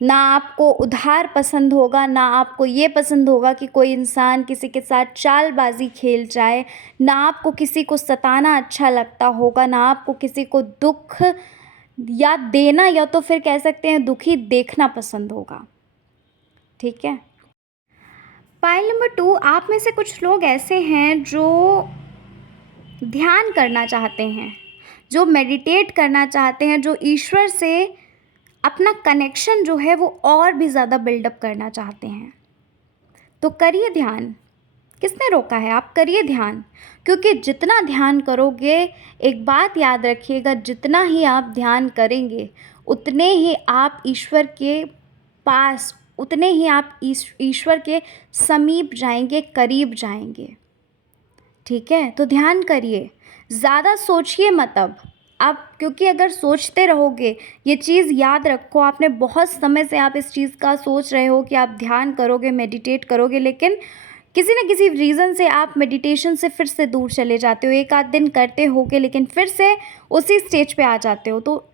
ना आपको उधार पसंद होगा, ना आपको ये पसंद होगा कि कोई इंसान किसी के साथ चालबाजी खेल जाए, ना आपको किसी को सताना अच्छा लगता होगा, ना आपको किसी को दुख या देना, या तो फिर कह सकते हैं दुखी देखना पसंद होगा, ठीक है। पाइल नंबर 2, आप में से कुछ लोग ऐसे हैं जो ध्यान करना चाहते हैं, जो मेडिटेट करना चाहते हैं, जो ईश्वर से अपना कनेक्शन जो है वो और भी ज़्यादा बिल्डअप करना चाहते हैं। तो करिए ध्यान। किसने रोका है? आप करिए ध्यान, क्योंकि जितना ध्यान करोगे, एक बात याद रखिएगा, जितना ही आप ध्यान करेंगे उतने ही आप ईश्वर के पास, उतने ही आप ईश्वर के समीप जाएंगे, करीब जाएंगे। ठीक है, तो ध्यान करिए, ज़्यादा सोचिए मत अब आप, क्योंकि अगर सोचते रहोगे, ये चीज़ याद रखो, आपने बहुत समय से आप इस चीज़ का सोच रहे हो कि आप ध्यान करोगे, मेडिटेट करोगे, लेकिन किसी न किसी रीज़न से आप मेडिटेशन से फिर से दूर चले जाते हो। एक आध दिन करते होगे लेकिन फिर से उसी स्टेज पे आ जाते हो। तो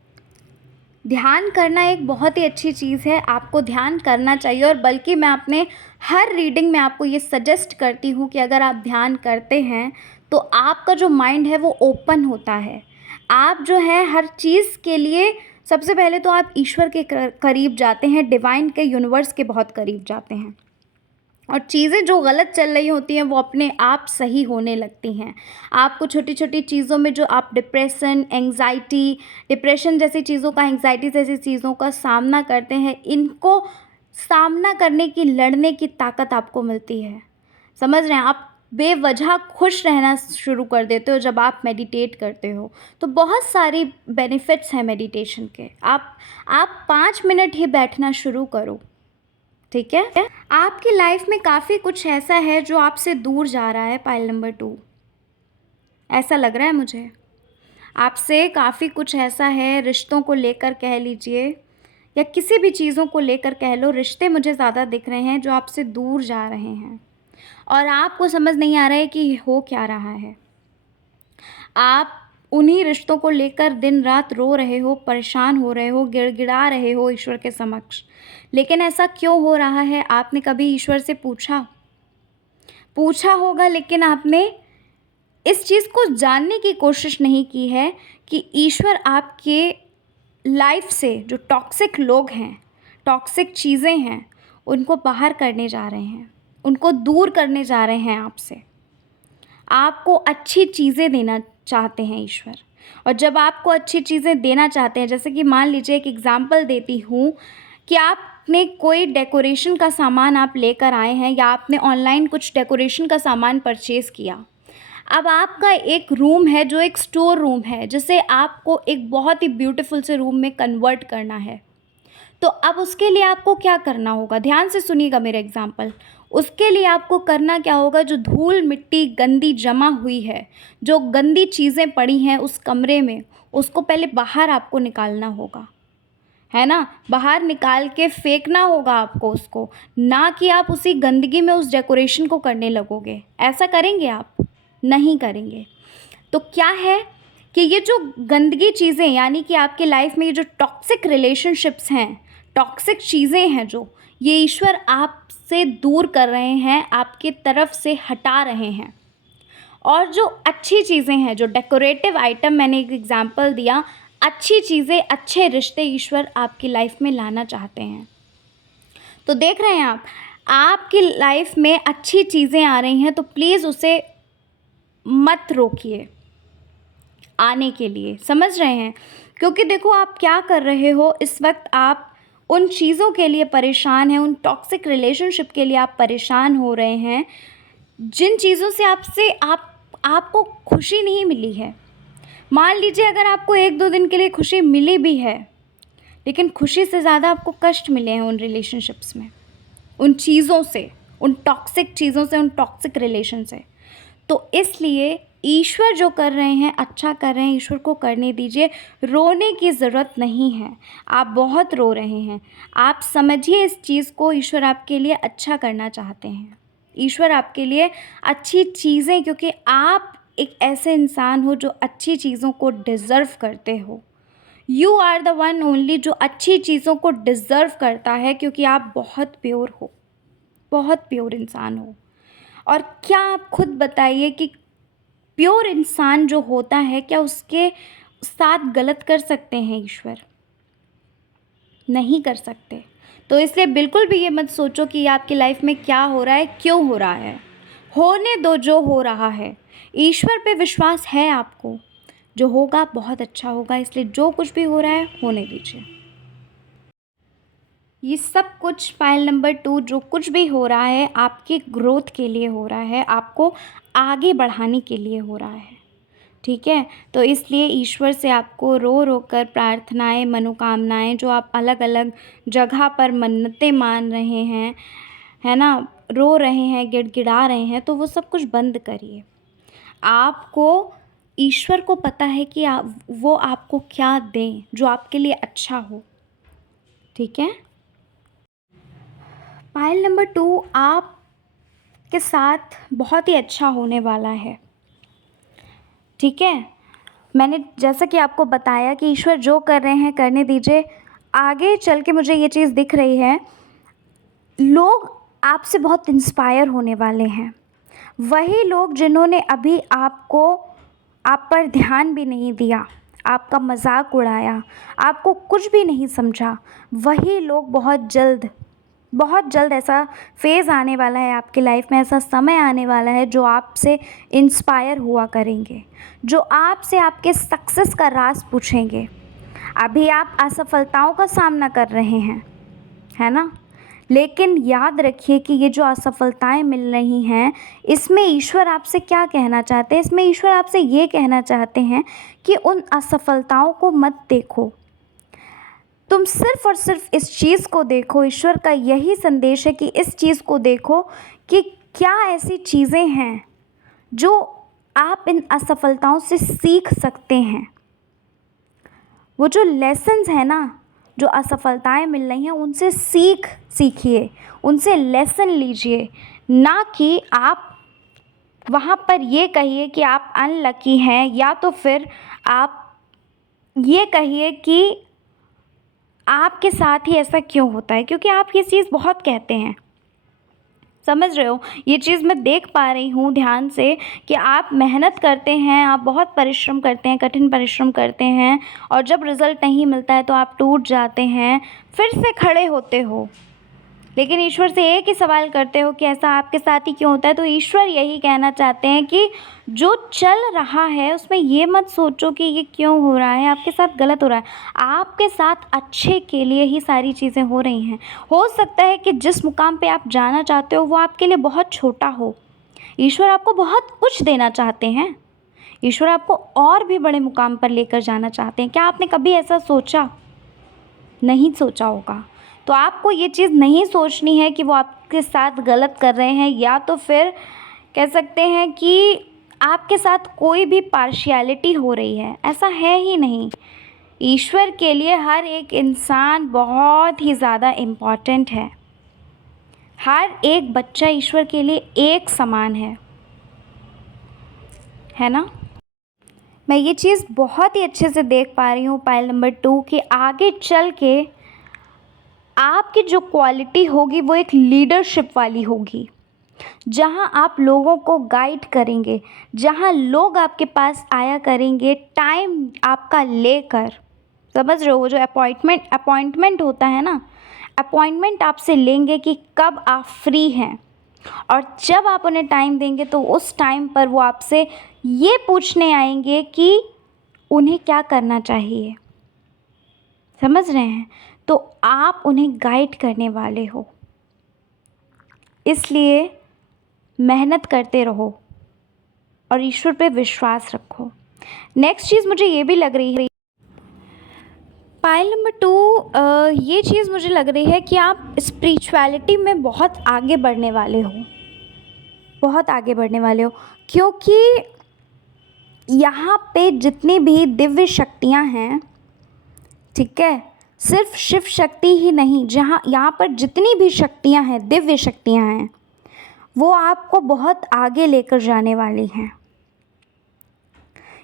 ध्यान करना एक बहुत ही अच्छी चीज़ है, आपको ध्यान करना चाहिए। और बल्कि मैं अपने हर रीडिंग में आपको ये सजेस्ट करती हूँ कि अगर आप ध्यान करते हैं तो आपका जो माइंड है वो ओपन होता है। आप जो है हर चीज़ के लिए सबसे पहले तो आप ईश्वर के करीब जाते हैं, डिवाइन के, यूनिवर्स के बहुत करीब जाते हैं, और चीज़ें जो गलत चल रही होती हैं वो अपने आप सही होने लगती हैं। आपको छोटी छोटी चीज़ों में जो आप डिप्रेशन जैसी चीज़ों का, एंग्जाइटी जैसी चीज़ों का सामना करते हैं, इनको सामना करने की, लड़ने की ताकत आपको मिलती है। समझ रहे हैं? आप बेवजह खुश रहना शुरू कर देते हो जब आप मेडिटेट करते हो। तो बहुत सारी बेनिफिट्स हैं मेडिटेशन के। आप 5 मिनट ही बैठना शुरू करो। ठीक है, आपकी लाइफ में काफ़ी कुछ ऐसा है जो आपसे दूर जा रहा है। पाइल नंबर 2, ऐसा लग रहा है मुझे आपसे काफ़ी कुछ ऐसा है, रिश्तों को लेकर कह लीजिए या किसी भी चीज़ों को लेकर कह लो, रिश्ते मुझे ज़्यादा दिख रहे हैं जो आपसे दूर जा रहे हैं और आपको समझ नहीं आ रहा है कि हो क्या रहा है। आप उन्हीं रिश्तों को लेकर दिन रात रो रहे हो, परेशान हो रहे हो, गिड़गिड़ा रहे हो ईश्वर के समक्ष। लेकिन ऐसा क्यों हो रहा है? आपने कभी ईश्वर से पूछा होगा, लेकिन आपने इस चीज़ को जानने की कोशिश नहीं की है कि ईश्वर आपके लाइफ से जो टॉक्सिक लोग हैं, टॉक्सिक चीज़ें हैं, उनको बाहर करने जा रहे हैं, उनको दूर करने जा रहे हैं आपसे। आपको अच्छी चीज़ें देना चाहते हैं ईश्वर। और जब आपको अच्छी चीज़ें देना चाहते हैं, जैसे कि मान लीजिए, एक एग्ज़ाम्पल देती हूँ कि आपने कोई डेकोरेशन का सामान आप लेकर आए हैं या आपने ऑनलाइन कुछ डेकोरेशन का सामान परचेज़ किया। अब आपका एक रूम है जो एक स्टोर रूम है, जिसे आपको एक बहुत ही ब्यूटीफुल से रूम में कन्वर्ट करना है। तो अब उसके लिए आपको क्या करना होगा? ध्यान से सुनिएगा मेरा एग्जाम्पल। उसके लिए आपको करना क्या होगा? जो धूल मिट्टी गंदी जमा हुई है, जो गंदी चीज़ें पड़ी हैं उस कमरे में, उसको पहले बाहर आपको निकालना होगा, है ना? बाहर निकाल के फेंकना होगा आपको उसको, ना कि आप उसी गंदगी में उस डेकोरेशन को करने लगोगे। ऐसा करेंगे आप? नहीं करेंगे। तो क्या है कि ये जो गंदगी चीज़ें, यानी कि आपके लाइफ में ये जो टॉक्सिक रिलेशनशिप्स हैं, टॉक्सिक चीज़ें हैं, जो ये ईश्वर आपसे दूर कर रहे हैं, आपकी तरफ से हटा रहे हैं। और जो अच्छी चीज़ें हैं, जो डेकोरेटिव आइटम, मैंने एक एग्जांपल दिया, अच्छी चीज़ें, अच्छे रिश्ते ईश्वर आपकी लाइफ में लाना चाहते हैं। तो देख रहे हैं आप, आपकी लाइफ में अच्छी चीज़ें आ रही हैं, तो प्लीज़ उसे मत रोकिए आने के लिए। समझ रहे हैं? क्योंकि देखो आप क्या कर रहे हो इस वक्त, आप उन चीज़ों के लिए परेशान हैं, उन टॉक्सिक रिलेशनशिप के लिए आप परेशान हो रहे हैं, जिन चीज़ों से आपको खुशी नहीं मिली है। मान लीजिए अगर आपको 1-2 दिन के लिए खुशी मिली भी है, लेकिन खुशी से ज़्यादा आपको कष्ट मिले हैं उन रिलेशनशिप्स में, उन चीज़ों से, उन टॉक्सिक चीज़ों से, उन टॉक्सिक रिलेशन से। तो इसलिए ईश्वर जो कर रहे हैं, अच्छा कर रहे हैं, ईश्वर को करने दीजिए। रोने की ज़रूरत नहीं है। आप बहुत रो रहे हैं, आप समझिए इस चीज़ को, ईश्वर आपके लिए अच्छा करना चाहते हैं। ईश्वर आपके लिए अच्छी चीज़ें, क्योंकि आप एक ऐसे इंसान हो जो अच्छी चीज़ों को डिज़र्व करते हो। You are the one only जो अच्छी चीज़ों को डिज़र्व करता है, क्योंकि आप बहुत प्योर हो, बहुत प्योर इंसान हो। और क्या आप खुद बताइए कि प्योर इंसान जो होता है, क्या उसके साथ गलत कर सकते हैं ईश्वर? नहीं कर सकते। तो इसलिए बिल्कुल भी ये मत सोचो कि आपकी लाइफ में क्या हो रहा है, क्यों हो रहा है। होने दो जो हो रहा है। ईश्वर पे विश्वास है आपको, जो होगा बहुत अच्छा होगा, इसलिए जो कुछ भी हो रहा है होने दीजिए। ये सब कुछ पायल नंबर 2 जो कुछ भी हो रहा है आपके ग्रोथ के लिए हो रहा है, आपको आगे बढ़ाने के लिए हो रहा है, ठीक है। तो इसलिए ईश्वर से आपको रो रो कर प्रार्थनाएं, मनोकामनाएं जो आप अलग अलग जगह पर मन्नतें मान रहे हैं, है ना, रो रहे हैं, गिड़गिड़ा रहे हैं, तो वो सब कुछ बंद करिए। आपको ईश्वर को पता है कि वो आपको क्या दें जो आपके लिए अच्छा हो, ठीक है। पायल नंबर 2 आपके साथ बहुत ही अच्छा होने वाला है, ठीक है। मैंने जैसा कि आपको बताया कि ईश्वर जो कर रहे हैं करने दीजिए। आगे चल के मुझे ये चीज़ दिख रही है, लोग आपसे बहुत इंस्पायर होने वाले हैं। वही लोग जिन्होंने अभी आप पर ध्यान भी नहीं दिया, आपका मजाक उड़ाया, आपको कुछ भी नहीं समझा, वही लोग बहुत जल्द ऐसा फ़ेज़ आने वाला है आपकी लाइफ में, ऐसा समय आने वाला है जो आपसे इंस्पायर हुआ करेंगे, जो आपसे आपके सक्सेस का राज पूछेंगे। अभी आप असफलताओं का सामना कर रहे हैं, है ना, लेकिन याद रखिए कि ये जो असफलताएं मिल रही हैं, इसमें ईश्वर आपसे क्या कहना चाहते हैं? इसमें ईश्वर आपसे ये कहना चाहते हैं कि उन असफलताओं को मत देखो, तुम सिर्फ़ और सिर्फ इस चीज़ को देखो। ईश्वर का यही संदेश है कि इस चीज़ को देखो कि क्या ऐसी चीज़ें हैं जो आप इन असफलताओं से सीख सकते हैं। वो जो लेसन्स हैं ना, जो असफलताएं मिल रही हैं, उनसे सीखिए, उनसे लेसन लीजिए, ना कि आप वहाँ पर ये कहिए कि आप अनलकी हैं, या तो फिर आप ये कहिए कि आपके साथ ही ऐसा क्यों होता है, क्योंकि आप ये चीज़ बहुत कहते हैं, समझ रहे हो। ये चीज़ मैं देख पा रही हूँ ध्यान से कि आप मेहनत करते हैं, आप बहुत परिश्रम करते हैं, कठिन परिश्रम करते हैं, और जब रिज़ल्ट नहीं मिलता है तो आप टूट जाते हैं, फिर से खड़े होते हो, लेकिन ईश्वर से एक ही सवाल करते हो कि ऐसा आपके साथ ही क्यों होता है। तो ईश्वर यही कहना चाहते हैं कि जो चल रहा है उसमें ये मत सोचो कि ये क्यों हो रहा है, आपके साथ गलत हो रहा है, आपके साथ अच्छे के लिए ही सारी चीज़ें हो रही हैं। हो सकता है कि जिस मुकाम पे आप जाना चाहते हो वो आपके लिए बहुत छोटा हो, ईश्वर आपको बहुत कुछ देना चाहते हैं, ईश्वर आपको और भी बड़े मुकाम पर लेकर जाना चाहते हैं। क्या आपने कभी ऐसा सोचा? नहीं सोचा होगा। तो आपको ये चीज़ नहीं सोचनी है कि वो आपके साथ गलत कर रहे हैं, या तो फिर कह सकते हैं कि आपके साथ कोई भी पार्शियलिटी हो रही है, ऐसा है ही नहीं। ईश्वर के लिए हर एक इंसान बहुत ही ज़्यादा इम्पॉर्टेंट है, हर एक बच्चा ईश्वर के लिए एक समान है ना। मैं ये चीज़ बहुत ही अच्छे से देख पा रही हूँ पायल नंबर 2 कि आगे चल के आपकी जो क्वालिटी होगी वो एक लीडरशिप वाली होगी, जहाँ आप लोगों को गाइड करेंगे, जहाँ लोग आपके पास आया करेंगे टाइम आपका लेकर, समझ रहे हो। वो जो अपॉइंटमेंट होता है ना, अपॉइंटमेंट आपसे लेंगे कि कब आप फ्री हैं, और जब आप उन्हें टाइम देंगे तो उस टाइम पर वो आपसे ये पूछने आएंगे कि उन्हें क्या करना चाहिए, समझ रहे हैं। तो आप उन्हें गाइड करने वाले हो, इसलिए मेहनत करते रहो और ईश्वर पे विश्वास रखो। नेक्स्ट चीज़ मुझे ये भी लग रही है पायल नंबर 2, ये चीज़ मुझे लग रही है कि आप स्पिरिचुअलिटी में बहुत आगे बढ़ने वाले हो, बहुत आगे बढ़ने वाले हो, क्योंकि यहाँ पे जितनी भी दिव्य शक्तियाँ हैं, ठीक है, सिर्फ शिव शक्ति ही नहीं, जहाँ यहाँ पर जितनी भी शक्तियाँ हैं, दिव्य शक्तियाँ हैं, वो आपको बहुत आगे लेकर जाने वाली हैं।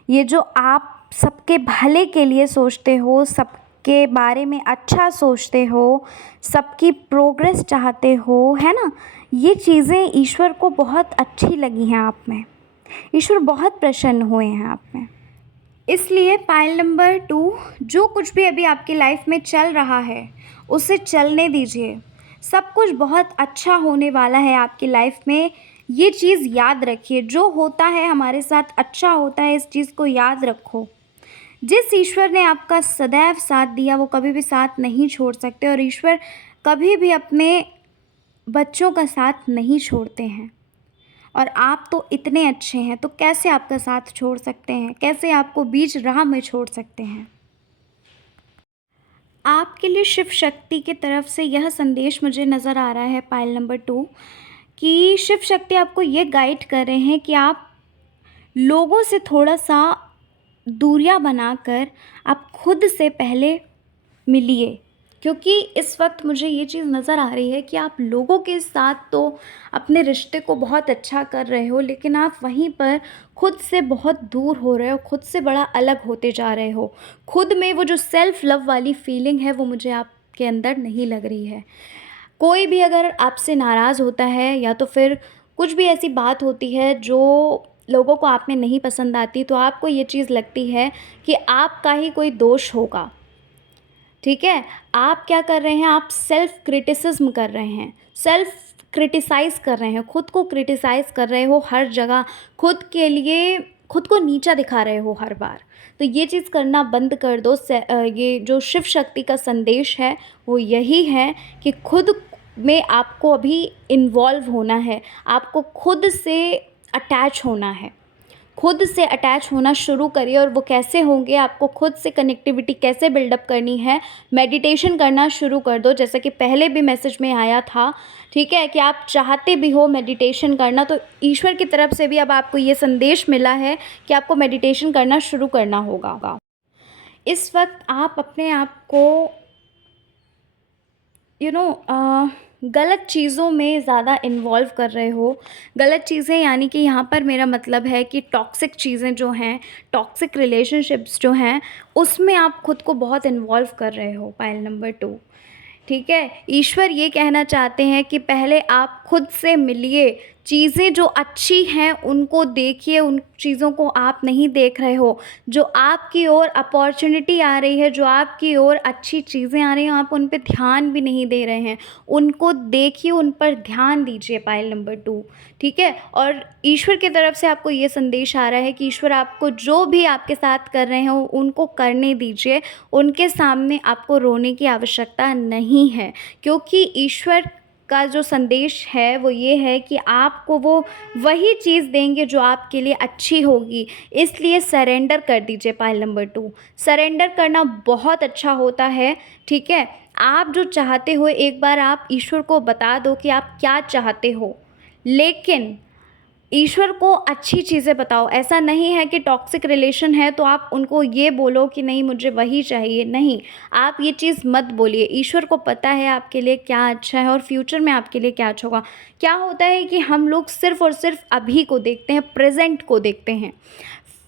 ये जो आप सबके भले के लिए सोचते हो, सबके बारे में अच्छा सोचते हो, सबकी प्रोग्रेस चाहते हो, है ना, ये चीज़ें ईश्वर को बहुत अच्छी लगी हैं आप में, ईश्वर बहुत प्रसन्न हुए हैं आप में। इसलिए पाइल नंबर 2, जो कुछ भी अभी आपकी लाइफ में चल रहा है उसे चलने दीजिए। सब कुछ बहुत अच्छा होने वाला है आपकी लाइफ में। ये चीज़ याद रखिए, जो होता है हमारे साथ अच्छा होता है, इस चीज़ को याद रखो। जिस ईश्वर ने आपका सदैव साथ दिया वो कभी भी साथ नहीं छोड़ सकते, और ईश्वर कभी भी अपने बच्चों का साथ नहीं छोड़ते हैं। और आप तो इतने अच्छे हैं, तो कैसे आपका साथ छोड़ सकते हैं, कैसे आपको बीच राह में छोड़ सकते हैं। आपके लिए शिव शक्ति की तरफ से यह संदेश मुझे नज़र आ रहा है पाइल नंबर 2, कि शिव शक्ति आपको ये गाइड कर रहे हैं कि आप लोगों से थोड़ा सा दूरियां बनाकर आप खुद से पहले मिलिए। क्योंकि इस वक्त मुझे ये चीज़ नज़र आ रही है कि आप लोगों के साथ तो अपने रिश्ते को बहुत अच्छा कर रहे हो, लेकिन आप वहीं पर खुद से बहुत दूर हो रहे हो, खुद से बड़ा अलग होते जा रहे हो। खुद में वो जो सेल्फ़ लव वाली फीलिंग है वो मुझे आपके अंदर नहीं लग रही है। कोई भी अगर आपसे नाराज़ होता है या तो फिर कुछ भी ऐसी बात होती है जो लोगों को आप में नहीं पसंद आती, तो आपको ये चीज़ लगती है कि आपका ही कोई दोष होगा। ठीक है, आप क्या कर रहे हैं, आप सेल्फ़ क्रिटिसिज्म कर रहे हैं, सेल्फ़ क्रिटिसाइज़ कर रहे हैं, खुद को क्रिटिसाइज़ कर रहे हो हर जगह, खुद के लिए खुद को नीचा दिखा रहे हो हर बार। तो ये चीज़ करना बंद कर दो। ये जो शिव शक्ति का संदेश है वो यही है कि खुद में आपको अभी इन्वॉल्व होना है, आपको खुद से अटैच होना है। खुद से अटैच होना शुरू करिए, और वो कैसे होंगे, आपको खुद से कनेक्टिविटी कैसे बिल्डअप करनी है, मेडिटेशन करना शुरू कर दो। जैसा कि पहले भी मैसेज में आया था, ठीक है, कि आप चाहते भी हो मेडिटेशन करना, तो ईश्वर की तरफ से भी अब आपको ये संदेश मिला है कि आपको मेडिटेशन करना शुरू करना होगा। इस वक्त आप अपने आप को यू नो गलत चीज़ों में ज़्यादा इन्वॉल्व कर रहे हो। गलत चीज़ें यानी कि यहाँ पर मेरा मतलब है कि टॉक्सिक चीज़ें जो हैं, टॉक्सिक रिलेशनशिप्स जो हैं, उसमें आप खुद को बहुत इन्वॉल्व कर रहे हो पाइल नंबर 2। ठीक है, ईश्वर ये कहना चाहते हैं कि पहले आप खुद से मिलिए, चीज़ें जो अच्छी हैं उनको देखिए, उन चीज़ों को आप नहीं देख रहे हो। जो आपकी ओर अपॉर्चुनिटी आ रही है, जो आपकी ओर अच्छी चीज़ें आ रही हैं, आप उन पे ध्यान भी नहीं दे रहे हैं। उनको देखिए, उन पर ध्यान दीजिए पाइल नंबर 2। ठीक है, और ईश्वर की तरफ से आपको ये संदेश आ रहा है कि ईश्वर आपको जो भी आपके साथ कर रहे हो उनको करने दीजिए। उनके सामने आपको रोने की आवश्यकता नहीं है, क्योंकि ईश्वर का जो संदेश है वो ये है कि आपको वो वही चीज़ देंगे जो आपके लिए अच्छी होगी। इसलिए सरेंडर कर दीजिए पाइल नंबर 2। सरेंडर करना बहुत अच्छा होता है। ठीक है, आप जो चाहते हो एक बार आप ईश्वर को बता दो कि आप क्या चाहते हो, लेकिन ईश्वर को अच्छी चीज़ें बताओ। ऐसा नहीं है कि टॉक्सिक रिलेशन है तो आप उनको ये बोलो कि नहीं मुझे वही चाहिए, नहीं, आप ये चीज़ मत बोलिए। ईश्वर को पता है आपके लिए क्या अच्छा है और फ्यूचर में आपके लिए क्या अच्छा होगा। क्या होता है कि हम लोग सिर्फ़ और सिर्फ अभी को देखते हैं, प्रेजेंट को देखते हैं,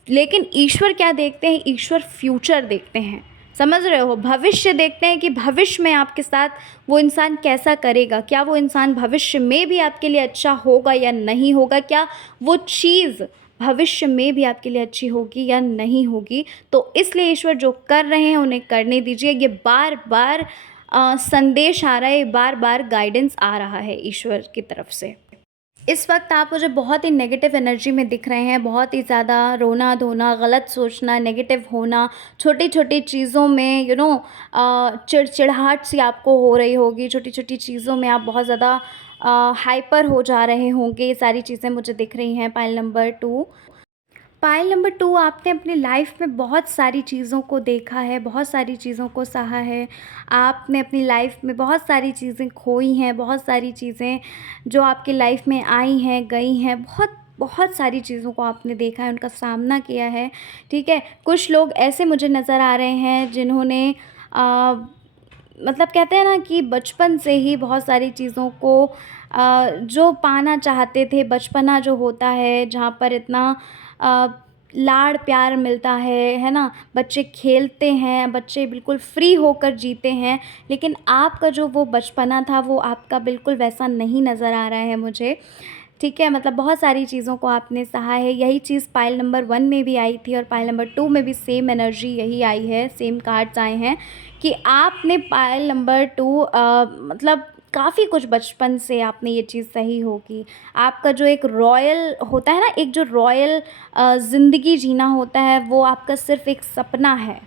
लेकिन ईश्वर क्या देखते हैं, ईश्वर फ्यूचर देखते हैं। समझ रहे हो, भविष्य देखते हैं कि भविष्य में आपके साथ वो इंसान कैसा करेगा, क्या वो इंसान भविष्य में भी आपके लिए अच्छा होगा या नहीं होगा, क्या वो चीज़ भविष्य में भी आपके लिए अच्छी होगी या नहीं होगी। तो इसलिए ईश्वर जो कर रहे हैं उन्हें करने दीजिए। ये बार बार संदेश आ रहा है, बार बार गाइडेंस आ रहा है ईश्वर की तरफ से। इस वक्त आप मुझे बहुत ही नेगेटिव एनर्जी में दिख रहे हैं, बहुत ही ज़्यादा रोना धोना, गलत सोचना, नेगेटिव होना, छोटी छोटी चीज़ों में चिड़चिड़ाहट सी आपको हो रही होगी, छोटी छोटी चीज़ों में आप बहुत ज़्यादा हाइपर हो जा रहे होंगे। ये सारी चीज़ें मुझे दिख रही हैं पाइल नंबर 2। पाइल नंबर 2, आपने अपनी लाइफ में बहुत सारी चीज़ों को देखा है, बहुत सारी चीज़ों को सहा है। आपने अपनी लाइफ में बहुत सारी चीज़ें खोई हैं, बहुत सारी चीज़ें जो आपकी लाइफ में आई हैं, गई हैं, बहुत बहुत सारी चीज़ों को आपने देखा है, उनका सामना किया है। ठीक है, कुछ लोग ऐसे मुझे नज़र आ रहे हैं जिन्होंने मतलब कहते हैं ना कि बचपन से ही बहुत सारी चीज़ों को जो पाना चाहते थे, बचपना जो होता है जहाँ पर इतना अ, लाड़ प्यार मिलता है ना, बच्चे खेलते हैं, बच्चे बिल्कुल फ्री होकर जीते हैं, लेकिन आपका जो वो बचपना था वो आपका बिल्कुल वैसा नहीं नज़र आ रहा है मुझे। ठीक है, मतलब बहुत सारी चीज़ों को आपने सहा है। यही चीज़ पाइल नंबर 1 में भी आई थी और पाइल नंबर 2 में भी सेम एनर्जी यही आई है, सेम कार्ड्स आए हैं कि आपने पाइल नंबर 2 मतलब काफ़ी कुछ बचपन से आपने ये चीज़ सही होगी। आपका जो एक रॉयल होता है ना, एक जो रॉयल ज़िंदगी जीना होता है, वो आपका सिर्फ़ एक सपना है,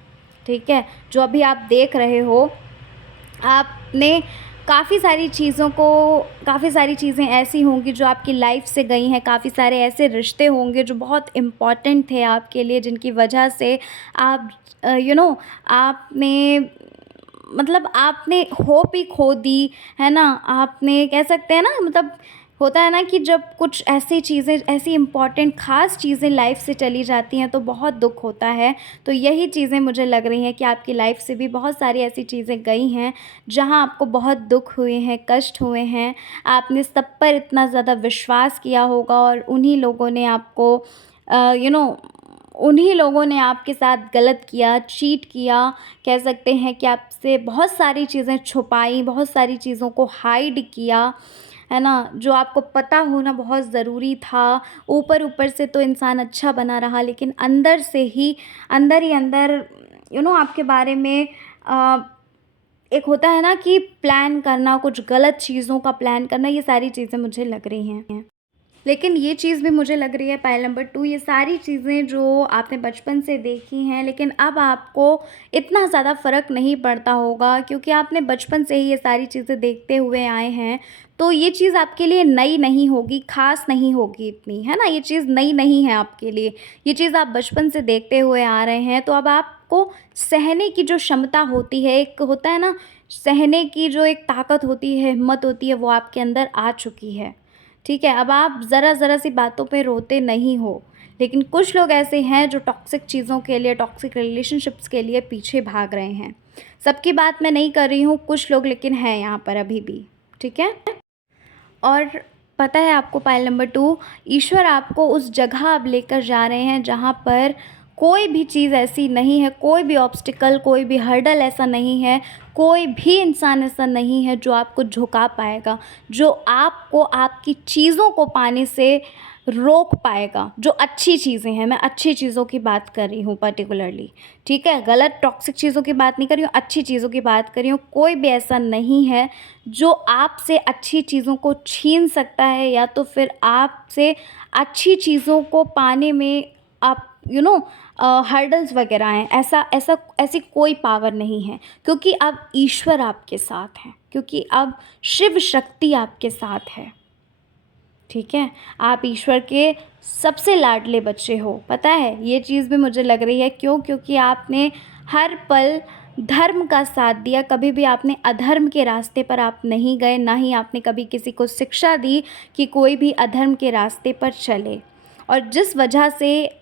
ठीक है? जो अभी आप देख रहे हो, आपने काफ़ी सारी चीज़ें ऐसी होंगी जो आपकी लाइफ से गई हैं, काफ़ी सारे ऐसे रिश्ते होंगे जो बहुत इम्पोर्टेंट थे आपके लिए, जिनकी वजह से आप आपने मतलब आपने होप ही खो दी, है ना? आपने कह सकते हैं ना, मतलब होता है ना कि जब कुछ ऐसी चीज़ें, ऐसी इम्पोर्टेंट ख़ास चीज़ें लाइफ से चली जाती हैं तो बहुत दुःख होता है। तो यही चीज़ें मुझे लग रही हैं कि आपकी लाइफ से भी बहुत सारी ऐसी चीज़ें गई हैं, जहाँ आपको बहुत दुःख हुए हैं, कष्ट हुए हैं। आपने सब पर इतना ज़्यादा विश्वास किया होगा और उन्हीं लोगों ने आपको यू नो उन्हीं लोगों ने आपके साथ गलत किया, चीट किया। कह सकते हैं कि आपसे बहुत सारी चीज़ें छुपाई, बहुत सारी चीज़ों को हाइड किया, है ना? जो आपको पता होना बहुत ज़रूरी था। ऊपर-ऊपर से तो इंसान अच्छा बना रहा, लेकिन अंदर ही अंदर आपके बारे में अ, एक होता है ना कि प्लान करना, कुछ गलत चीज़ों का प्लान करना, ये सारी चीज़ें मुझे लग रही हैं। लेकिन ये चीज़ भी मुझे लग रही है पाइल नंबर 2, ये सारी चीज़ें जो आपने बचपन से देखी हैं, लेकिन अब आपको इतना ज़्यादा फ़र्क नहीं पड़ता होगा क्योंकि आपने बचपन से ही ये सारी चीज़ें देखते हुए आए हैं। तो ये चीज़ आपके लिए नई नहीं होगी, ख़ास नहीं होगी इतनी, है ना? ये चीज़ नई नहीं है आपके लिए। ये चीज़ आप बचपन से देखते हुए आ रहे हैं, तो अब आपको सहने की जो क्षमता होती है, एक होता है ना, सहने की जो एक ताकत होती है, हिम्मत होती है, वो आपके अंदर आ चुकी है। ठीक है, अब आप ज़रा-ज़रा सी बातों पे रोते नहीं हो। लेकिन कुछ लोग ऐसे हैं जो टॉक्सिक चीज़ों के लिए, टॉक्सिक रिलेशनशिप्स के लिए पीछे भाग रहे हैं। सबकी बात मैं नहीं कर रही हूँ, कुछ लोग लेकिन हैं यहाँ पर अभी भी, ठीक है? और पता है आपको पाइल नंबर 2, ईश्वर आपको उस जगह अब लेकर जा रहे हैं जहाँ पर कोई भी चीज़ ऐसी नहीं है, कोई भी ऑब्स्टिकल, कोई भी हर्डल ऐसा नहीं है, कोई भी इंसान ऐसा नहीं है जो आपको झुका पाएगा, जो आपको आपकी चीज़ों को पाने से रोक पाएगा। जो अच्छी चीज़ें हैं, मैं अच्छी चीज़ों की बात कर रही हूँ पर्टिकुलरली, ठीक है? गलत टॉक्सिक चीज़ों की बात नहीं कर रही हूँ, अच्छी चीज़ों की बात कर रही हूँ। कोई भी ऐसा नहीं है जो आपसे अच्छी चीज़ों को छीन सकता है या तो फिर आपसे अच्छी चीज़ों को पाने में आप हर्डल्स वगैरह हैं, ऐसी कोई पावर नहीं है क्योंकि अब ईश्वर आपके साथ हैं, क्योंकि अब शिव शक्ति आपके साथ है, ठीक है? आप ईश्वर के सबसे लाडले बच्चे हो, पता है? ये चीज़ भी मुझे लग रही है, क्यों? क्योंकि आपने हर पल धर्म का साथ दिया, कभी भी आपने अधर्म के रास्ते पर आप नहीं गए, ना ही आपने कभी किसी को शिक्षा दी कि कोई भी अधर्म के रास्ते पर चले। और जिस वजह से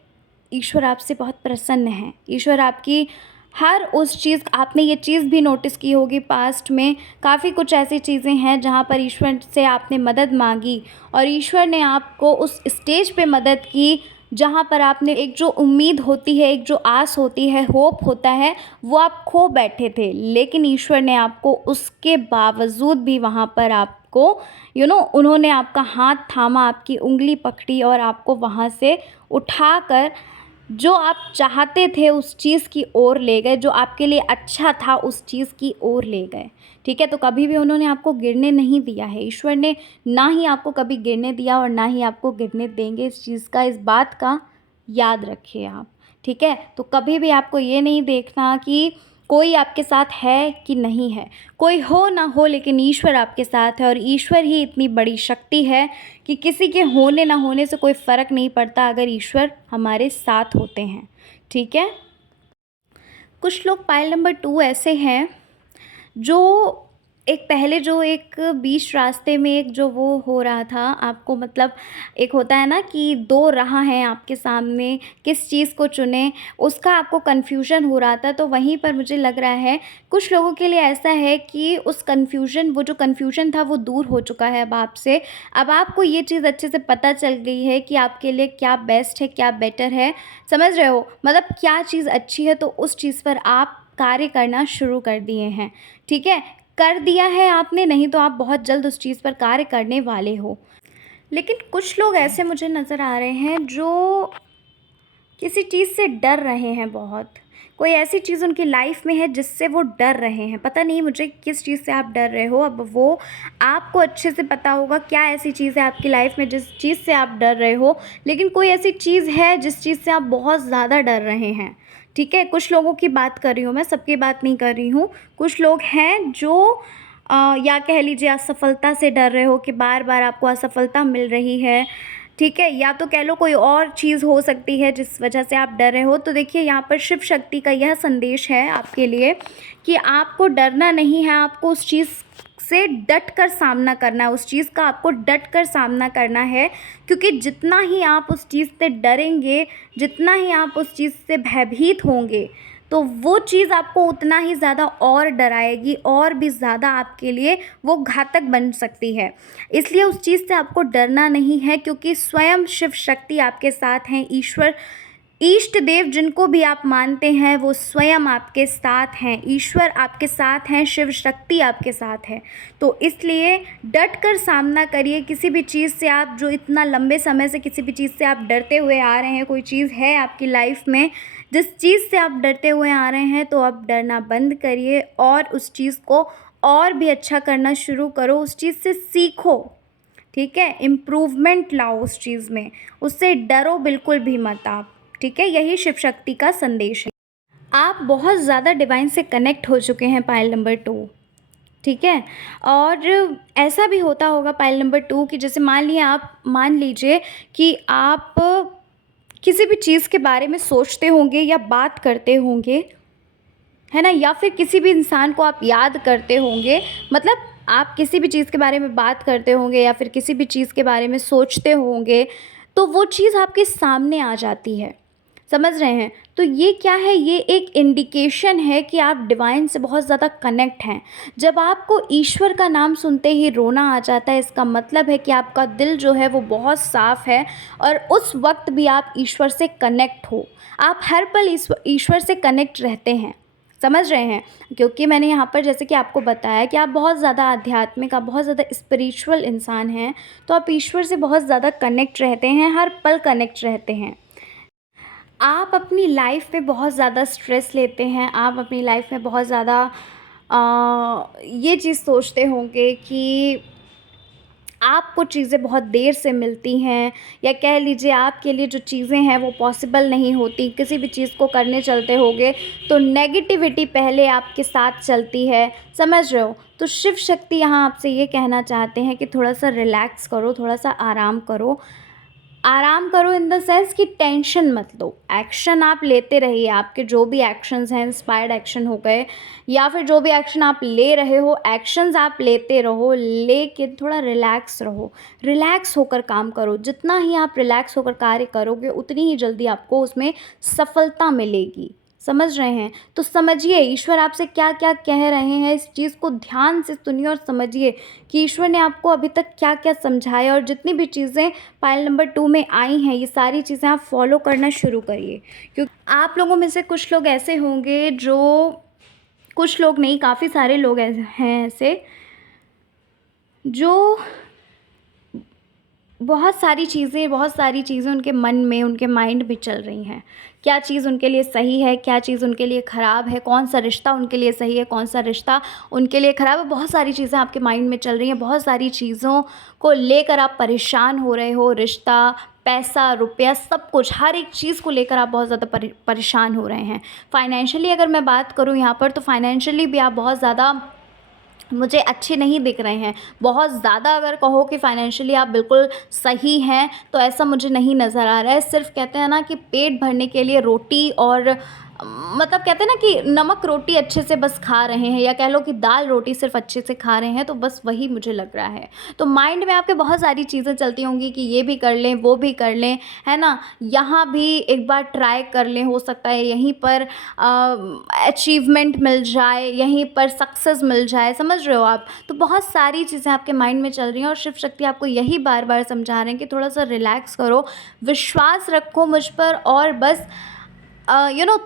ईश्वर आपसे बहुत प्रसन्न है। ईश्वर आपकी हर उस चीज़, आपने ये चीज़ भी नोटिस की होगी पास्ट में, काफ़ी कुछ ऐसी चीज़ें हैं जहाँ पर ईश्वर से आपने मदद मांगी और ईश्वर ने आपको उस स्टेज पे मदद की जहाँ पर आपने एक जो उम्मीद होती है, एक जो आस होती है, होप होता है, वो आप खो बैठे थे। लेकिन ईश्वर ने आपको उसके बावजूद भी वहाँ पर आपको उन्होंने आपका हाथ थामा, आपकी उँगली पकड़ी और आपको वहाँ से उठाकर जो आप चाहते थे उस चीज़ की ओर ले गए, जो आपके लिए अच्छा था उस चीज़ की ओर ले गए, ठीक है? तो कभी भी उन्होंने आपको गिरने नहीं दिया है। ईश्वर ने ना ही आपको कभी गिरने दिया और ना ही आपको गिरने देंगे। इस चीज़ का, इस बात का याद रखिए आप, ठीक है? तो कभी भी आपको ये नहीं देखना कि कोई आपके साथ है कि नहीं है। कोई हो ना हो, लेकिन ईश्वर आपके साथ है और ईश्वर ही इतनी बड़ी शक्ति है कि किसी के होने ना होने से कोई फ़र्क नहीं पड़ता अगर ईश्वर हमारे साथ होते हैं, ठीक है? कुछ लोग पाइल नंबर 2 ऐसे हैं जो एक बीच रास्ते में एक जो वो हो रहा था आपको, मतलब एक होता है ना कि 2 राह हैं आपके सामने, किस चीज़ को चुनें, उसका आपको कन्फ्यूज़न हो रहा था। तो वहीं पर मुझे लग रहा है कुछ लोगों के लिए ऐसा है कि वो जो कन्फ्यूज़न था वो दूर हो चुका है अब आपसे। अब आपको ये चीज़ अच्छे से पता चल गई है कि आपके लिए क्या बेस्ट है, क्या बेटर है, समझ रहे हो? मतलब क्या चीज़ अच्छी है, तो उस चीज़ पर आप कार्य करना शुरू कर दिए हैं, ठीक है? कर दिया है आपने, नहीं तो आप बहुत जल्द उस चीज़ पर कार्य करने वाले हो। लेकिन कुछ लोग ऐसे मुझे नज़र आ रहे हैं जो किसी चीज़ से डर रहे हैं बहुत। कोई ऐसी चीज़ उनकी लाइफ में है जिससे वो डर रहे हैं। पता नहीं मुझे किस चीज़ से आप डर रहे हो, अब वो आपको अच्छे से पता होगा क्या ऐसी चीज़ है आपकी लाइफ में जिस चीज़ से आप डर रहे हो। लेकिन कोई ऐसी चीज़ है जिस चीज़ से आप बहुत ज़्यादा डर रहे हैं, ठीक है? कुछ लोगों की बात कर रही हूँ मैं, सबकी बात नहीं कर रही हूँ। कुछ लोग हैं जो या कह लीजिए असफलता से डर रहे हो कि बार-बार आपको असफलता मिल रही है, ठीक है? या तो कह लो कोई और चीज़ हो सकती है जिस वजह से आप डर रहे हो। तो देखिए यहाँ पर शिव शक्ति का यह संदेश है आपके लिए कि आपको डरना नहीं है, आपको उस चीज़ से डट कर सामना करना है, उस चीज़ का आपको डट कर सामना करना है। क्योंकि जितना ही आप उस चीज़ से डरेंगे, जितना ही आप उस चीज़ से भयभीत होंगे, तो वो चीज़ आपको उतना ही ज़्यादा और डराएगी और भी ज़्यादा आपके लिए वो घातक बन सकती है। इसलिए उस चीज़ से आपको डरना नहीं है, क्योंकि स्वयं शिव शक्ति आपके साथ हैं। ईश्वर, इष्ट देव जिनको भी आप मानते हैं वो स्वयं आपके साथ हैं। ईश्वर आपके साथ हैं, शिव शक्ति आपके साथ है। तो इसलिए डट कर सामना करिए किसी भी चीज़ से। आप जो इतना लंबे समय से किसी भी चीज़ से आप डरते हुए आ रहे हैं, कोई चीज़ है आपकी लाइफ में जिस चीज़ से आप डरते हुए आ रहे हैं, तो अब डरना बंद करिए और उस चीज़ को और भी अच्छा करना शुरू करो। उस चीज़ से सीखो, ठीक है? इम्प्रूवमेंट लाओ उस चीज़ में, उससे डरो बिल्कुल भी मत आप, ठीक है? यही शिव शक्ति का संदेश है। आप बहुत ज़्यादा डिवाइन से कनेक्ट हो चुके हैं पायल नंबर 2, ठीक है? और ऐसा भी होता होगा पायल नंबर 2 कि जैसे मान लीजिए कि आप किसी भी चीज़ के बारे में सोचते होंगे या बात करते होंगे, है ना? या फिर किसी भी इंसान को आप याद करते होंगे, मतलब आप किसी भी चीज़ के बारे में बात करते होंगे या फिर किसी भी चीज़ के बारे में सोचते होंगे, तो वो चीज़ आपके सामने आ जाती है। समझ रहे हैं? तो ये क्या है? ये एक इंडिकेशन है कि आप डिवाइन से बहुत ज़्यादा कनेक्ट हैं। जब आपको ईश्वर का नाम सुनते ही रोना आ जाता है, इसका मतलब है कि आपका दिल जो है वो बहुत साफ़ है और उस वक़्त भी आप ईश्वर से कनेक्ट हो। आप हर पल ईश्वर से कनेक्ट रहते हैं। समझ रहे हैं? क्योंकि मैंने यहाँ पर जैसे कि आपको बताया कि आप बहुत ज़्यादा आध्यात्मिक, आप बहुत ज़्यादा स्पिरिचुअल इंसान हैं, तो आप ईश्वर से बहुत ज़्यादा कनेक्ट रहते हैं, हर पल कनेक्ट रहते हैं। आप अपनी लाइफ में बहुत ज़्यादा स्ट्रेस लेते हैं, आप अपनी लाइफ में बहुत ज़्यादा ये चीज़ सोचते होंगे कि आपको चीज़ें बहुत देर से मिलती हैं, या कह लीजिए आपके लिए जो चीज़ें हैं वो पॉसिबल नहीं होती। किसी भी चीज़ को करने चलते होगे तो नेगेटिविटी पहले आपके साथ चलती है, समझ रहे हो? तो शिव शक्ति यहाँ आपसे ये कहना चाहते हैं कि थोड़ा-सा रिलैक्स करो, थोड़ा-सा आराम करो। आराम करो इन द सेंस कि टेंशन मत लो, एक्शन आप लेते रहिए। आपके जो भी एक्शंस हैं, इंस्पायर्ड एक्शन हो गए या फिर जो भी एक्शन आप ले रहे हो, एक्शंस आप लेते रहो, लेकिन थोड़ा रिलैक्स रहो। रिलैक्स होकर काम करो, जितना ही आप रिलैक्स होकर कार्य करोगे उतनी ही जल्दी आपको उसमें सफलता मिलेगी। समझ रहे हैं? तो समझिए ईश्वर आपसे क्या-क्या कह रहे हैं, इस चीज़ को ध्यान से सुनिए और समझिए कि ईश्वर ने आपको अभी तक क्या-क्या समझाया, और जितनी भी चीज़ें पायल नंबर 2 में आई हैं, ये सारी चीज़ें आप फॉलो करना शुरू करिए। क्योंकि आप लोगों में से कुछ लोग ऐसे होंगे जो, कुछ लोग नहीं, काफ़ी सारे लोग हैं ऐसे जो बहुत सारी चीज़ें उनके मन में, उनके माइंड में चल रही हैं। क्या चीज़ उनके लिए सही है, क्या चीज़ उनके लिए ख़राब है, कौन-सा रिश्ता उनके लिए सही है, कौन-सा रिश्ता उनके लिए ख़राब है। बहुत सारी चीज़ें आपके माइंड में चल रही हैं, बहुत सारी चीज़ों को लेकर आप परेशान हो रहे हो। रिश्ता, पैसा, रुपया, सब कुछ, हर एक चीज़ को लेकर आप बहुत ज़्यादा परेशान हो रहे हैं। फाइनेंशियली अगर मैं बात करूँ यहाँ पर, तो फाइनेंशियली भी आप बहुत ज़्यादा मुझे अच्छे नहीं दिख रहे हैं। बहुत ज़्यादा अगर कहो कि फाइनेंशियली आप बिल्कुल सही हैं, तो ऐसा मुझे नहीं नज़र आ रहा है। सिर्फ़ कहते हैं ना कि पेट भरने के लिए रोटी और मतलब कहते हैं ना कि नमक रोटी अच्छे से बस खा रहे हैं, या कह लो कि दाल रोटी सिर्फ़ अच्छे से खा रहे हैं, तो बस वही मुझे लग रहा है। तो माइंड में आपके बहुत सारी चीज़ें चलती होंगी कि ये भी कर लें, वो भी कर लें, है ना? यहाँ भी एक बार ट्राई कर लें, हो सकता है यहीं पर अचीवमेंट मिल जाए, यहीं पर सक्सेस मिल जाए, समझ रहे हो आप? तो बहुत सारी चीज़ें आपके माइंड में चल रही हैं और शिव शक्ति आपको यही बार-बार समझा रहे हैं कि थोड़ा-सा रिलैक्स करो, विश्वास रखो मुझ पर और बस यू नो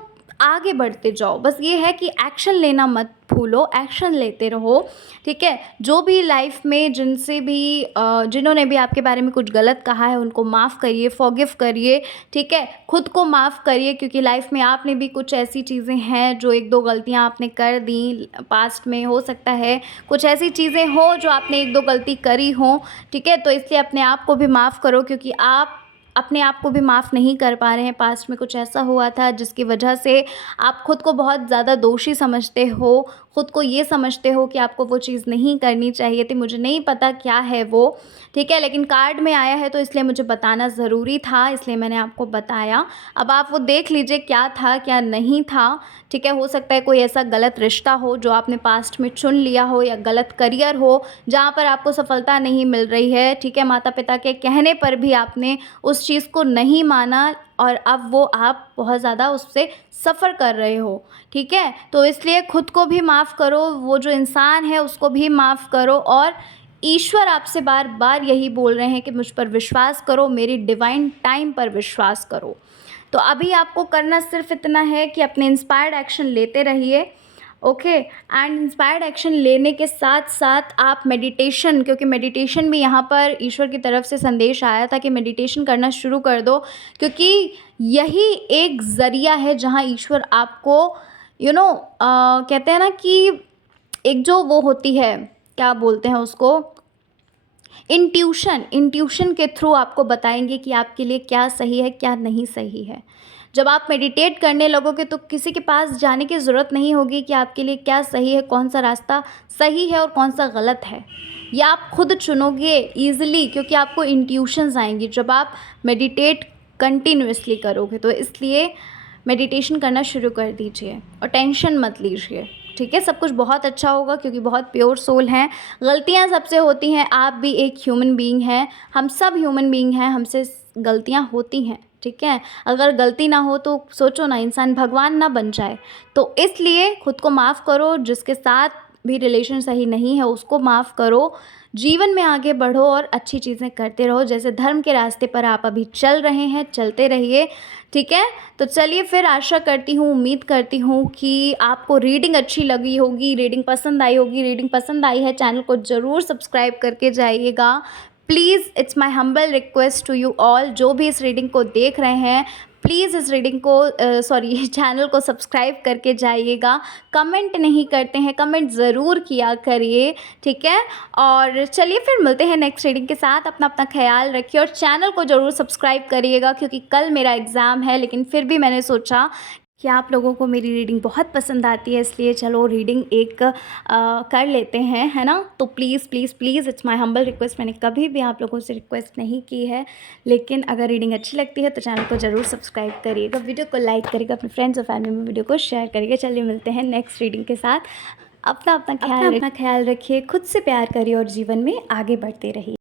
आगे बढ़ते जाओ। बस ये है कि एक्शन लेना मत भूलो, एक्शन लेते रहो, ठीक है। जो भी लाइफ में जिनसे भी जिन्होंने भी आपके बारे में कुछ गलत कहा है उनको माफ़ करिए, फॉरगिव करिए, ठीक है। खुद को माफ़ करिए क्योंकि लाइफ में आपने भी कुछ ऐसी चीज़ें हैं जो 1-2 गलतियाँ आपने कर दी पास्ट में, हो सकता है कुछ ऐसी चीज़ें हो जो आपने 1-2 गलती करी हो, ठीक है। तो इसलिए अपने आप को भी माफ़ करो क्योंकि आप अपने आप को भी माफ़ नहीं कर पा रहे हैं। पास्ट में कुछ ऐसा हुआ था जिसकी वजह से आप खुद को बहुत ज़्यादा दोषी समझते हो, खुद को ये समझते हो कि आपको वो चीज़ नहीं करनी चाहिए थी। मुझे नहीं पता क्या है वो, ठीक है, लेकिन कार्ड में आया है तो इसलिए मुझे बताना ज़रूरी था, इसलिए मैंने आपको बताया। अब आप वो देख लीजिए क्या था, क्या नहीं था, ठीक है। हो सकता है कोई ऐसा गलत रिश्ता हो जो आपने पास्ट में चुन लिया हो, या गलत करियर हो जहाँ पर आपको सफलता नहीं मिल रही है, ठीक है। माता-पिता के कहने पर भी आपने उस चीज़ को नहीं माना और अब वो आप बहुत ज़्यादा उससे सफ़र कर रहे हो, ठीक है। तो इसलिए खुद को भी माफ़ करो, वो जो इंसान है उसको भी माफ़ करो, और ईश्वर आपसे बार-बार यही बोल रहे हैं कि मुझ पर विश्वास करो, मेरी डिवाइन टाइम पर विश्वास करो। तो अभी आपको करना सिर्फ़ इतना है कि अपने इंस्पायर्ड एक्शन लेते रहिए, ओके। एंड इंस्पायर्ड एक्शन लेने के साथ साथ आप मेडिटेशन, क्योंकि मेडिटेशन भी यहाँ पर ईश्वर की तरफ से संदेश आया था कि मेडिटेशन करना शुरू कर दो, क्योंकि यही एक ज़रिया है जहाँ ईश्वर आपको कहते हैं ना कि एक जो वो होती है, क्या बोलते हैं उसको, इंट्यूशन के थ्रू आपको बताएंगे कि आपके लिए क्या सही है, क्या नहीं सही है। जब आप मेडिटेट करने लगोगे तो किसी के पास जाने की ज़रूरत नहीं होगी कि आपके लिए क्या सही है, कौन सा रास्ता सही है और कौन सा गलत है। या आप खुद चुनोगे ईज़िली, क्योंकि आपको इंट्यूशंस आएंगी जब आप मेडिटेट कंटिन्यूअसली करोगे। तो इसलिए मेडिटेशन करना शुरू कर दीजिए और टेंशन मत लीजिए, ठीक है। सब कुछ बहुत अच्छा होगा क्योंकि बहुत प्योर सोल हैं। गलतियाँ सबसे होती हैं, आप भी एक ह्यूमन बीइंग हैं, हम सब ह्यूमन बीइंग हैं, हमसे गलतियाँ होती हैं, ठीक है। अगर गलती ना हो तो सोचो ना, इंसान भगवान ना बन जाए। तो इसलिए खुद को माफ़ करो, जिसके साथ भी रिलेशन सही नहीं है उसको माफ़ करो, जीवन में आगे बढ़ो और अच्छी चीज़ें करते रहो। जैसे धर्म के रास्ते पर आप अभी चल रहे हैं, चलते रहिए, ठीक है। तो चलिए फिर, आशा करती हूँ, उम्मीद करती हूँ कि आपको रीडिंग अच्छी लगी होगी, रीडिंग पसंद आई होगी। रीडिंग पसंद आई है, चैनल को ज़रूर सब्सक्राइब करके जाइएगा please. It's my humble request to you all, जो भी इस रीडिंग को देख रहे हैं प्लीज़ इस रीडिंग को चैनल को सब्सक्राइब करके जाइएगा। कमेंट नहीं करते हैं, कमेंट ज़रूर किया करिए, ठीक है। और चलिए फिर मिलते हैं नेक्स्ट रीडिंग के साथ। अपना अपना ख्याल रखिए और चैनल को ज़रूर सब्सक्राइब करिएगा क्योंकि कल मेरा एग्ज़ाम है, लेकिन फिर भी मैंने सोचा कि आप लोगों को मेरी रीडिंग बहुत पसंद आती है, इसलिए चलो रीडिंग एक कर लेते हैं, है ना। तो please please please, it's my humble request. मैंने कभी भी आप लोगों से रिक्वेस्ट नहीं की है, लेकिन अगर रीडिंग अच्छी लगती है तो चैनल को ज़रूर सब्सक्राइब करिएगा, वीडियो को लाइक करिएगा, अपने फ्रेंड्स और फैमिली में वीडियो को शेयर करिएगा। चलिए मिलते हैं नेक्स्ट रीडिंग के साथ। अपना अपना ख्याल रखिए, खुद से प्यार करिए और जीवन में आगे बढ़ते रहिए।